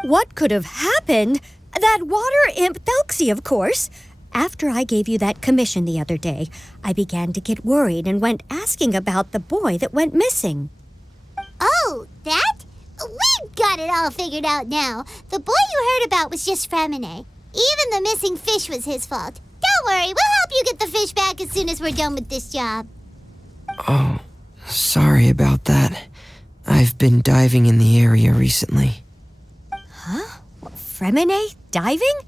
What could have happened? That water imp Thelxie, of course. After I gave you that commission the other day, I began to get worried and went asking about the boy that went missing. Oh, that? We've got it all figured out now. The boy you heard about was just Fréminet. Even the missing fish was his fault. Don't worry, we'll help you get the fish back as soon as we're done with this job. Oh, sorry about that. I've been diving in the area recently. Huh? Fréminet diving?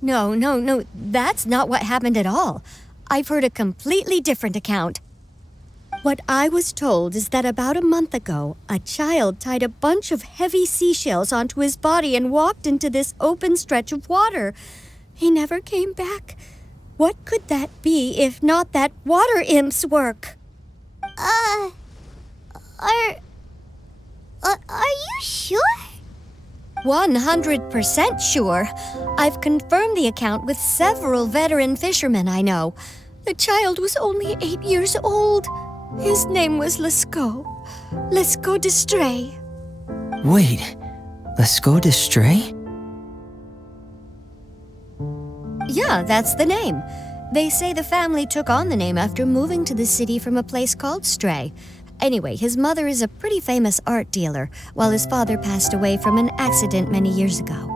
No, that's not what happened at all. I've heard a completely different account. What I was told is that about a month ago, a child tied a bunch of heavy seashells onto his body and walked into this open stretch of water. He never came back. What could that be if not that water imp's work? Are you sure? 100% sure. I've confirmed the account with several veteran fishermen I know. The child was only 8 years old. His name was Zuria Destrée. Wait, Zuria Destrée? Yeah, that's the name. They say the family took on the name after moving to the city from a place called Stray. Anyway, his mother is a pretty famous art dealer, while his father passed away from an accident many years ago.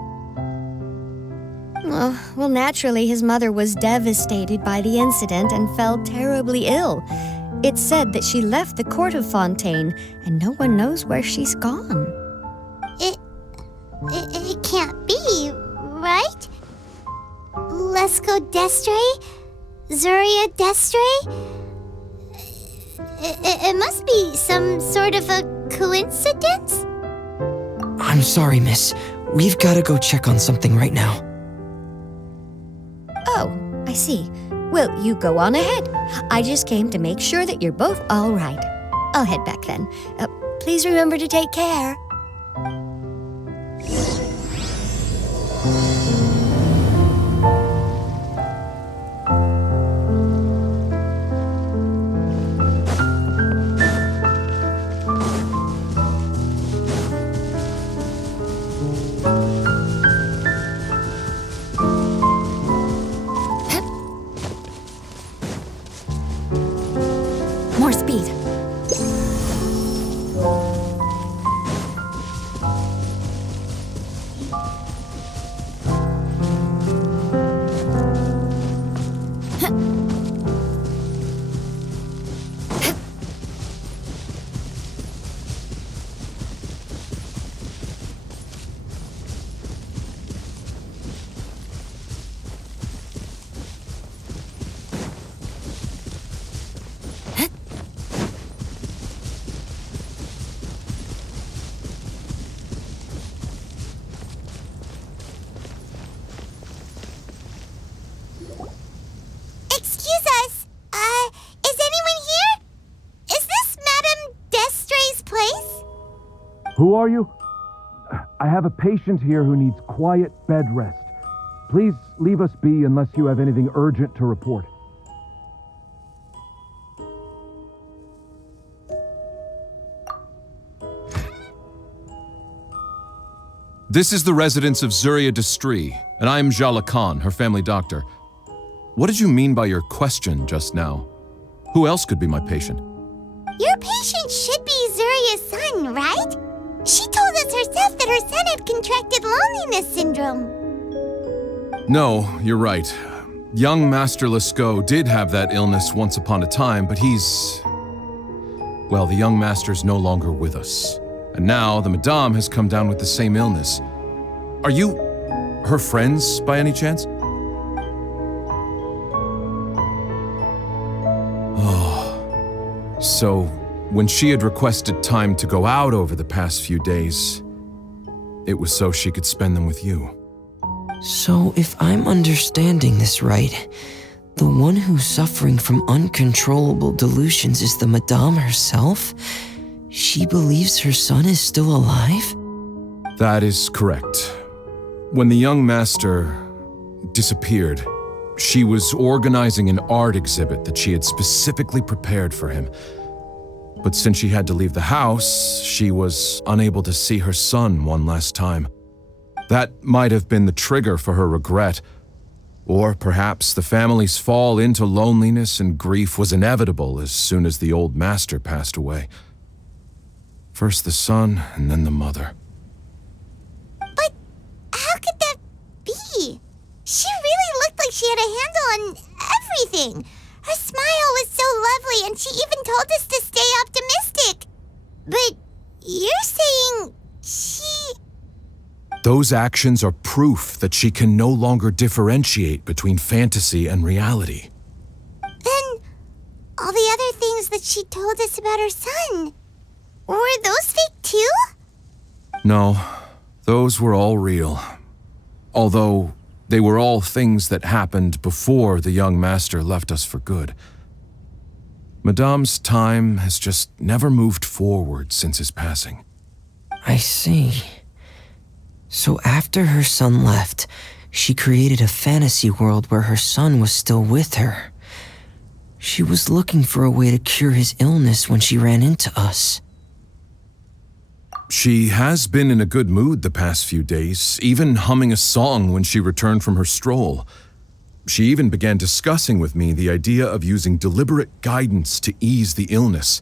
Well, naturally, his mother was devastated by the incident and fell terribly ill. It's said that she left the court of Fontaine, and no one knows where she's gone. It can't be, right? Let's go Destrée? Zuria Destrée? It must be some sort of a coincidence? I'm sorry, miss. We've got to go check on something right now. Oh, I see. Well, you go on ahead. I just came to make sure that you're both all right. I'll head back then. Please remember to take care. More speed. Excuse us. Is anyone here? Is this Madame Destrée's place? Who are you? I have a patient here who needs quiet bed rest. Please leave us be unless you have anything urgent to report. This is the residence of Zuria Destrée, and I'm Jala Khan, her family doctor. What did you mean by your question just now? Who else could be my patient? Your patient should be Zuria's son, right? She told us herself that her son had contracted loneliness syndrome. No, you're right. Young Master Lescaut did have that illness once upon a time, but well, the young master's no longer with us. And now the Madame has come down with the same illness. Are you her friends by any chance? Oh, so when she had requested time to go out over the past few days, it was so she could spend them with you. So, if I'm understanding this right, the one who's suffering from uncontrollable delusions is the Madame herself? She believes her son is still alive? That is correct. When the young master disappeared, she was organizing an art exhibit that she had specifically prepared for him. But since she had to leave the house, she was unable to see her son one last time. That might have been the trigger for her regret. Or perhaps the family's fall into loneliness and grief was inevitable as soon as the old master passed away. First the son, and then the mother. But how could that be? She really looked like she had a handle on everything. Her smile was so lovely, and she even told us to stay optimistic. But you're saying she... Those actions are proof that she can no longer differentiate between fantasy and reality. Then, all the other things that she told us about her son, were those fake too? No, those were all real. Although, they were all things that happened before the young master left us for good. Madame's time has just never moved forward since his passing. I see. So after her son left, she created a fantasy world where her son was still with her. She was looking for a way to cure his illness when she ran into us. She has been in a good mood the past few days, even humming a song when she returned from her stroll. She even began discussing with me the idea of using deliberate guidance to ease the illness.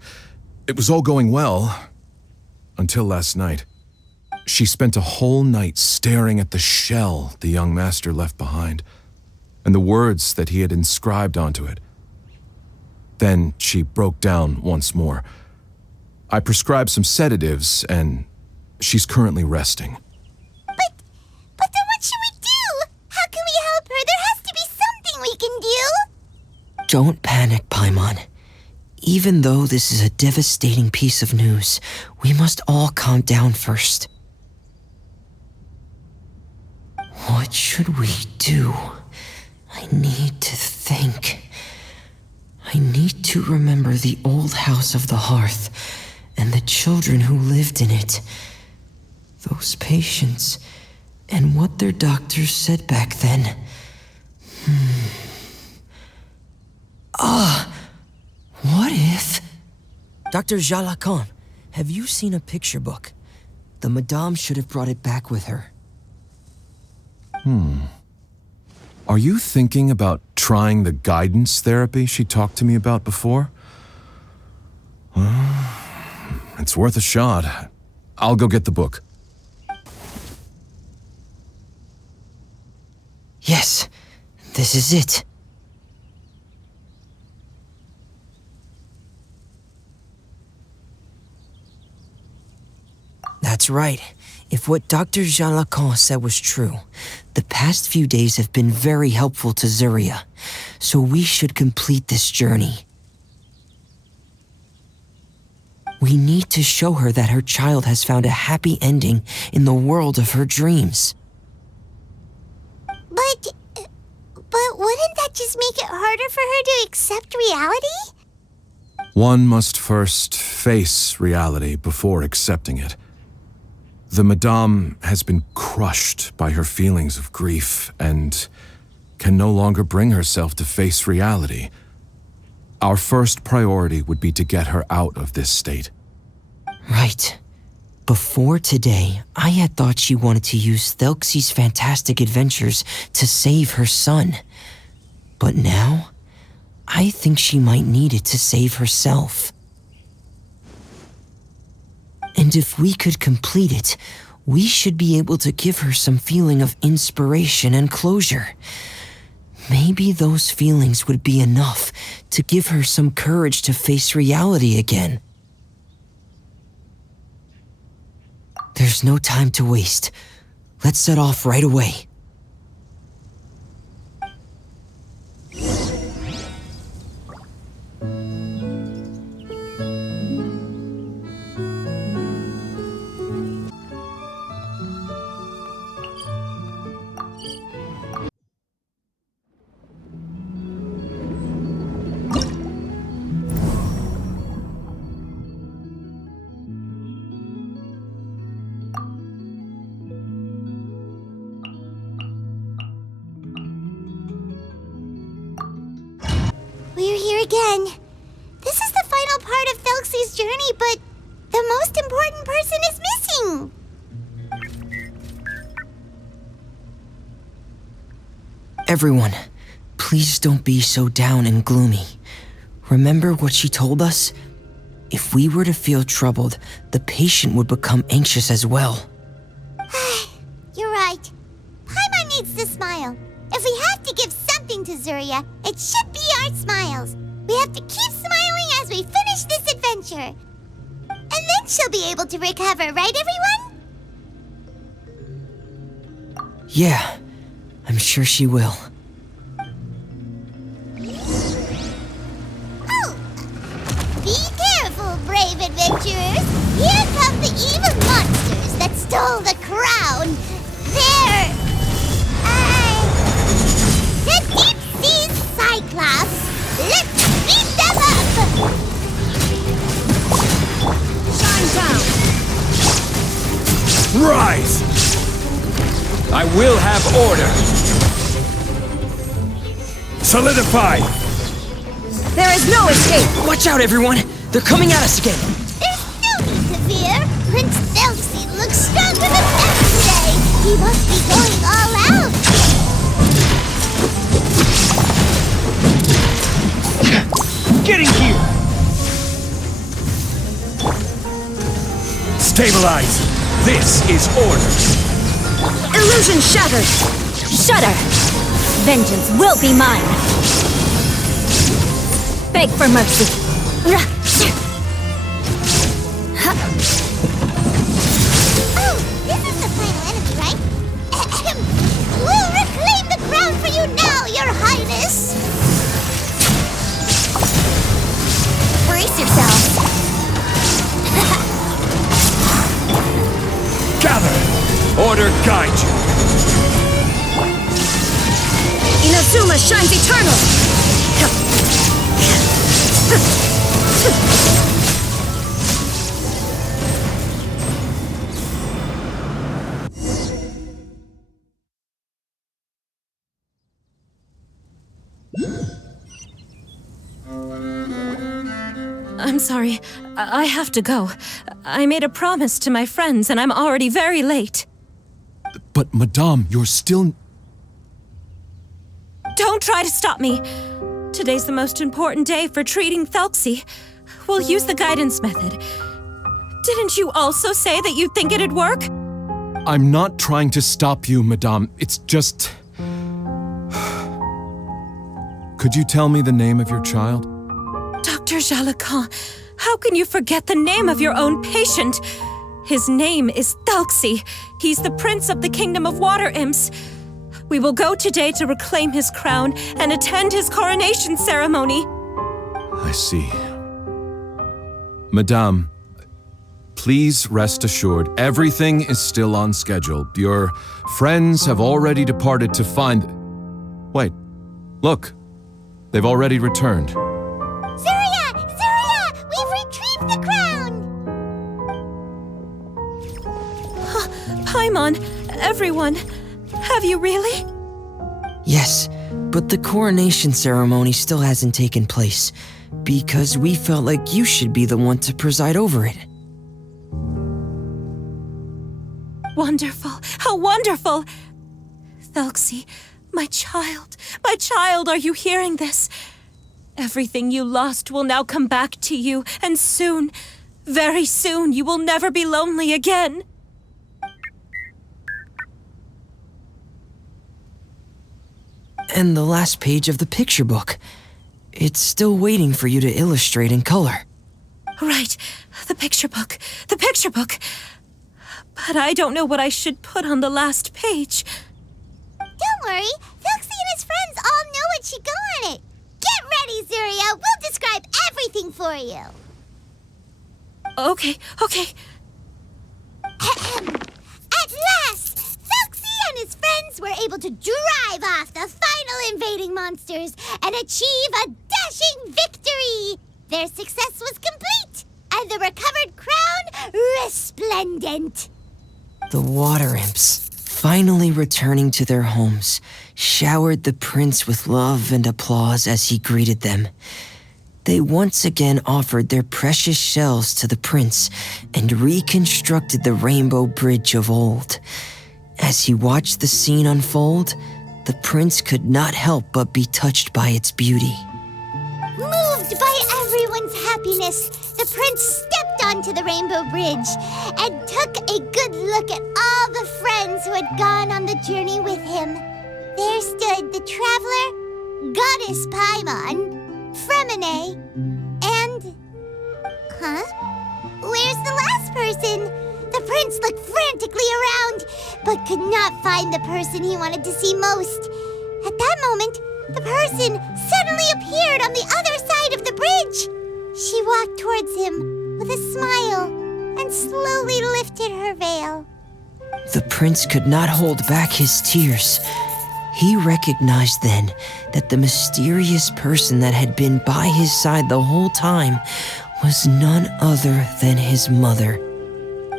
It was all going well, until last night. She spent a whole night staring at the shell the young master left behind, and the words that he had inscribed onto it. Then she broke down once more. I prescribed some sedatives, and she's currently resting. But then what should we do? How can we help her? There has to be something we can do. Don't panic, Paimon. Even though this is a devastating piece of news, we must all calm down first. What should we do? I need to think. I need to remember the old house of the hearth and the children who lived in it. Those patients and what their doctors said back then. What if... Dr. Jalacon, have you seen a picture book? The Madame should have brought it back with her. Are you thinking about trying the guidance therapy she talked to me about before? It's worth a shot. I'll go get the book. Yes, this is it. That's right. If what Dr. Jalacon said was true, the past few days have been very helpful to Zuria, so we should complete this journey. We need to show her that her child has found a happy ending in the world of her dreams. But wouldn't that just make it harder for her to accept reality? One must first face reality before accepting it. The Madame has been crushed by her feelings of grief and can no longer bring herself to face reality. Our first priority would be to get her out of this state. Right. Before today, I had thought she wanted to use Thelxie's fantastic adventures to save her son. But now, I think she might need it to save herself. And if we could complete it, we should be able to give her some feeling of inspiration and closure. Maybe those feelings would be enough to give her some courage to face reality again. There's no time to waste. Let's set off right away. We're here again. This is the final part of Thelxie's journey, but the most important person is missing. Everyone, please don't be so down and gloomy. Remember what she told us? If we were to feel troubled, the patient would become anxious as well. You're right. Paimon needs to smile. If we have to give something to Zuria, it should be our smiles. We have to keep smiling as we finish this adventure. And then she'll be able to recover, right, everyone? Yeah, I'm sure she will. Oh! Be careful, brave adventurers! Here come the evil monsters that stole the crown! They're... the deep-sea cyclops! Let's beat them up! Shine down! Rise! I will have order! Solidify! There is no escape! Watch out, everyone! They're coming at us again! There's no need to fear! Prince Thelxie looks stronger than ever today! He must be going all out! Realize, this is order. Illusion shattered! Shudder! Vengeance will be mine! Beg for mercy! Oh, this is the final enemy, right? We'll reclaim the crown for you now, Your Highness! Brace yourselves! Gather! Order guide you! Inazuma shines eternal! I'm sorry. I have to go. I made a promise to my friends, and I'm already very late. But, Madame, you're still... Don't try to stop me. Today's the most important day for treating Thelxie. We'll use the guidance method. Didn't you also say that you think it'd work? I'm not trying to stop you, Madame. It's just... Could you tell me the name of your child? Dr. Jalacan, how can you forget the name of your own patient? His name is Thelxie. He's the prince of the kingdom of water imps. We will go today to reclaim his crown and attend his coronation ceremony. I see. Madame, please rest assured, everything is still on schedule. Your friends have already departed to find... Wait, look. They've already returned. Zuria! Zuria! We've retrieved the crown! Paimon, everyone, have you really? Yes, but the coronation ceremony still hasn't taken place, because we felt like you should be the one to preside over it. Wonderful! How wonderful! Thelxie, my child, are you hearing this? Everything you lost will now come back to you, and soon, very soon, you will never be lonely again. And the last page of the picture book. It's still waiting for you to illustrate in color. Right, the picture book. But I don't know what I should put on the last page. Don't worry, Thelxie and his friends all know what should go on it. Get ready, Zuria. We'll describe everything for you. Okay. At last, Thelxie and his friends were able to drive off the final invading monsters and achieve a dashing victory. Their success was complete, and the recovered crown resplendent. The water imps, finally returning to their homes, showered the prince with love and applause as he greeted them. They once again offered their precious shells to the prince and reconstructed the rainbow bridge of old. As he watched the scene unfold, the prince could not help but be touched by its beauty. Moved by everyone's happiness, the prince stepped onto the rainbow bridge and took a good look at all the friends who had gone on the journey with him. There stood the traveler, Goddess Paimon, Fréminet, and... Where's the last person? The prince looked frantically around, but could not find the person he wanted to see most. At that moment, the person suddenly appeared on the other side of the bridge. She walked towards him with a smile and slowly lifted her veil. The prince could not hold back his tears. He recognized then that the mysterious person that had been by his side the whole time was none other than his mother.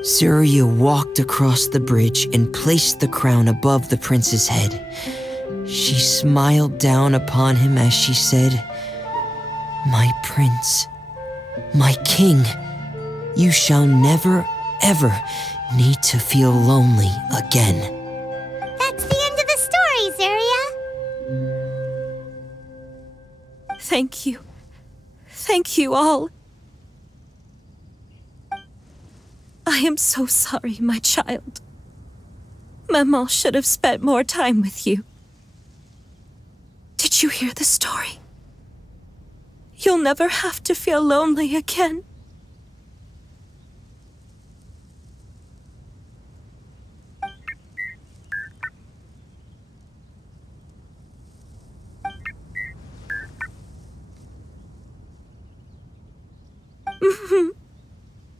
Zuria walked across the bridge and placed the crown above the prince's head. She smiled down upon him as she said, "My prince, my king, you shall never, ever need to feel lonely again." That's the end of the story, Zuria. Thank you. Thank you all. I am so sorry, my child. Maman should have spent more time with you. Did you hear the story? You'll never have to feel lonely again.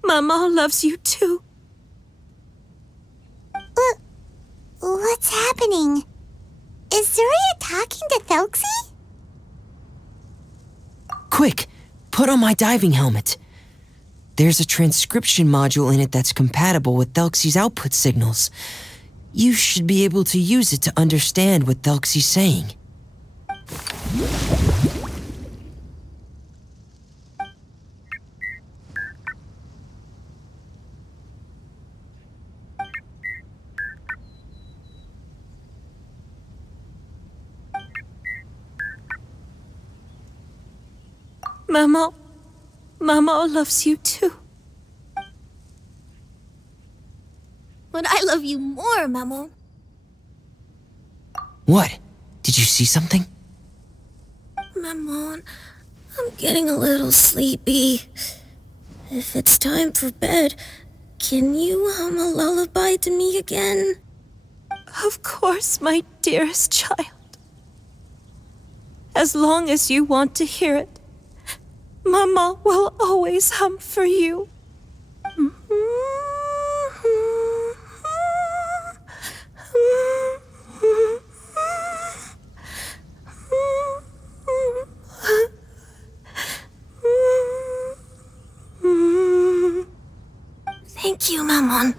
Maman loves you too. What's happening? Is Zuria talking to Thelxie? Quick, put on my diving helmet. There's a transcription module in it that's compatible with Thelxie's output signals. You should be able to use it to understand what Thelxie's saying. Maman loves you too. But I love you more, Maman. What? Did you see something? Maman, I'm getting a little sleepy. If it's time for bed, can you hum a lullaby to me again? Of course, my dearest child. As long as you want to hear it, Mama will always hum for you. Thank you, Maman.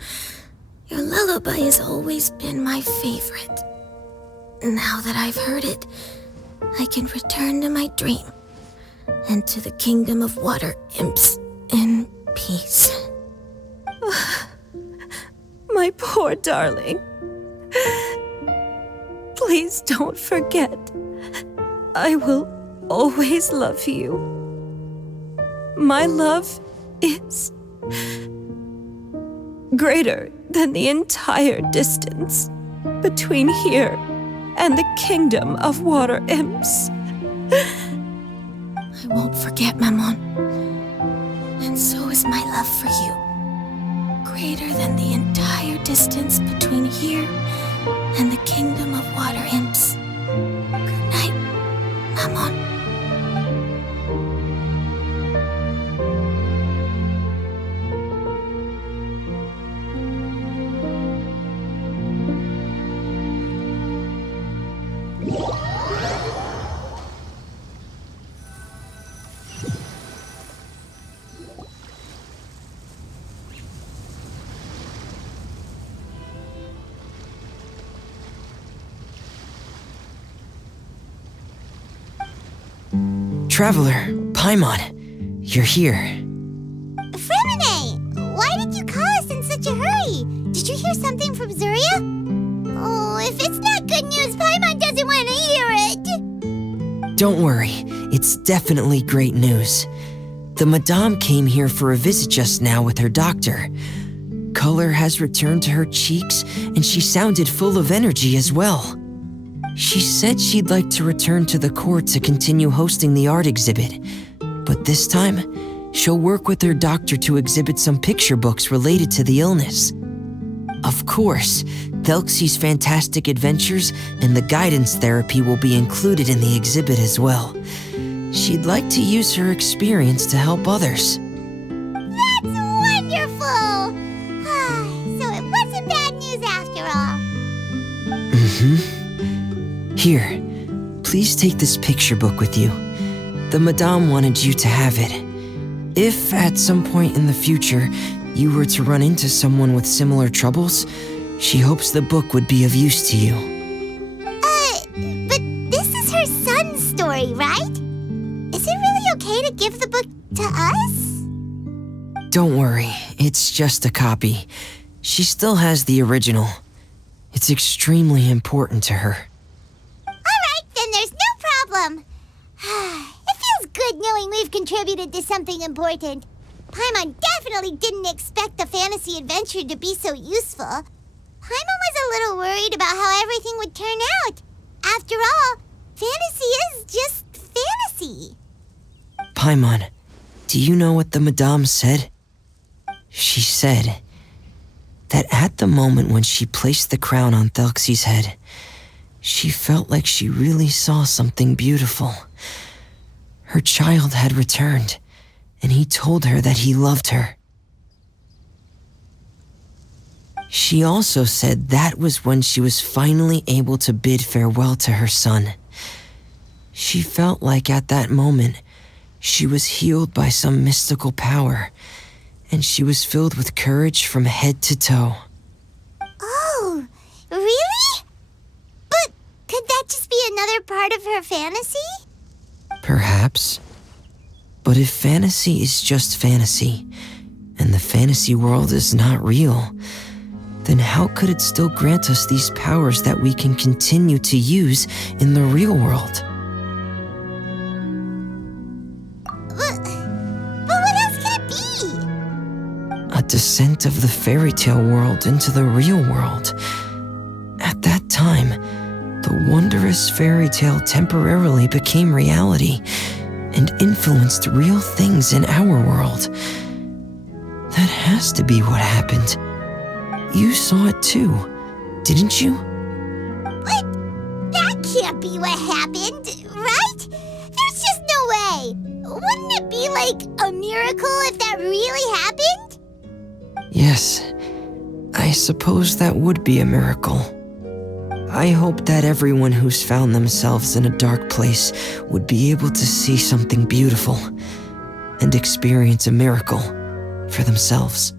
Your lullaby has always been my favorite. Now that I've heard it, I can return to my dream and to the kingdom of water imps in peace. My poor darling. Please don't forget. I will always love you. My love is greater than the entire distance between here and the kingdom of water imps. I won't forget, Maman. And so is my love for you. Greater than the entire distance between here and the kingdom of water imps. Good night, Maman. Traveler, Paimon, you're here. Fréminet! Why did you call us in such a hurry? Did you hear something from Zuria? Oh, if it's not good news, Paimon doesn't want to hear it! Don't worry, it's definitely great news. The Madame came here for a visit just now with her doctor. Color has returned to her cheeks, and she sounded full of energy as well. She said she'd like to return to the court to continue hosting the art exhibit, but this time, she'll work with her doctor to exhibit some picture books related to the illness. Of course, Thelxie's fantastic adventures and the guidance therapy will be included in the exhibit as well. She'd like to use her experience to help others. That's wonderful! So it wasn't bad news after all. Here, please take this picture book with you. The Madame wanted you to have it. If at some point in the future you were to run into someone with similar troubles, she hopes the book would be of use to you. But this is her son's story, right? Is it really okay to give the book to us? Don't worry, it's just a copy. She still has the original. It's extremely important to her. Alright, then there's no problem. It feels good knowing we've contributed to something important. Paimon definitely didn't expect the fantasy adventure to be so useful. Paimon was a little worried about how everything would turn out. After all, fantasy is just fantasy. Paimon, do you know what the Madame said? She said that at the moment when she placed the crown on Thelxie's head, she felt like she really saw something beautiful. Her child had returned, and he told her that he loved her. She also said that was when she was finally able to bid farewell to her son. She felt like at that moment, she was healed by some mystical power, and she was filled with courage from head to toe. Oh, really? But could that just be another part of her fantasy? Perhaps. But if fantasy is just fantasy, and the fantasy world is not real, then how could it still grant us these powers that we can continue to use in the real world? But what else could it be? A descent of the fairy tale world into the real world. At that time, the wondrous fairy tale temporarily became reality and influenced real things in our world. That has to be what happened. You saw it too, didn't you? But that can't be what happened, right? There's just no way. Wouldn't it be like a miracle if that really happened? Yes, I suppose that would be a miracle. I hope that everyone who's found themselves in a dark place would be able to see something beautiful and experience a miracle for themselves.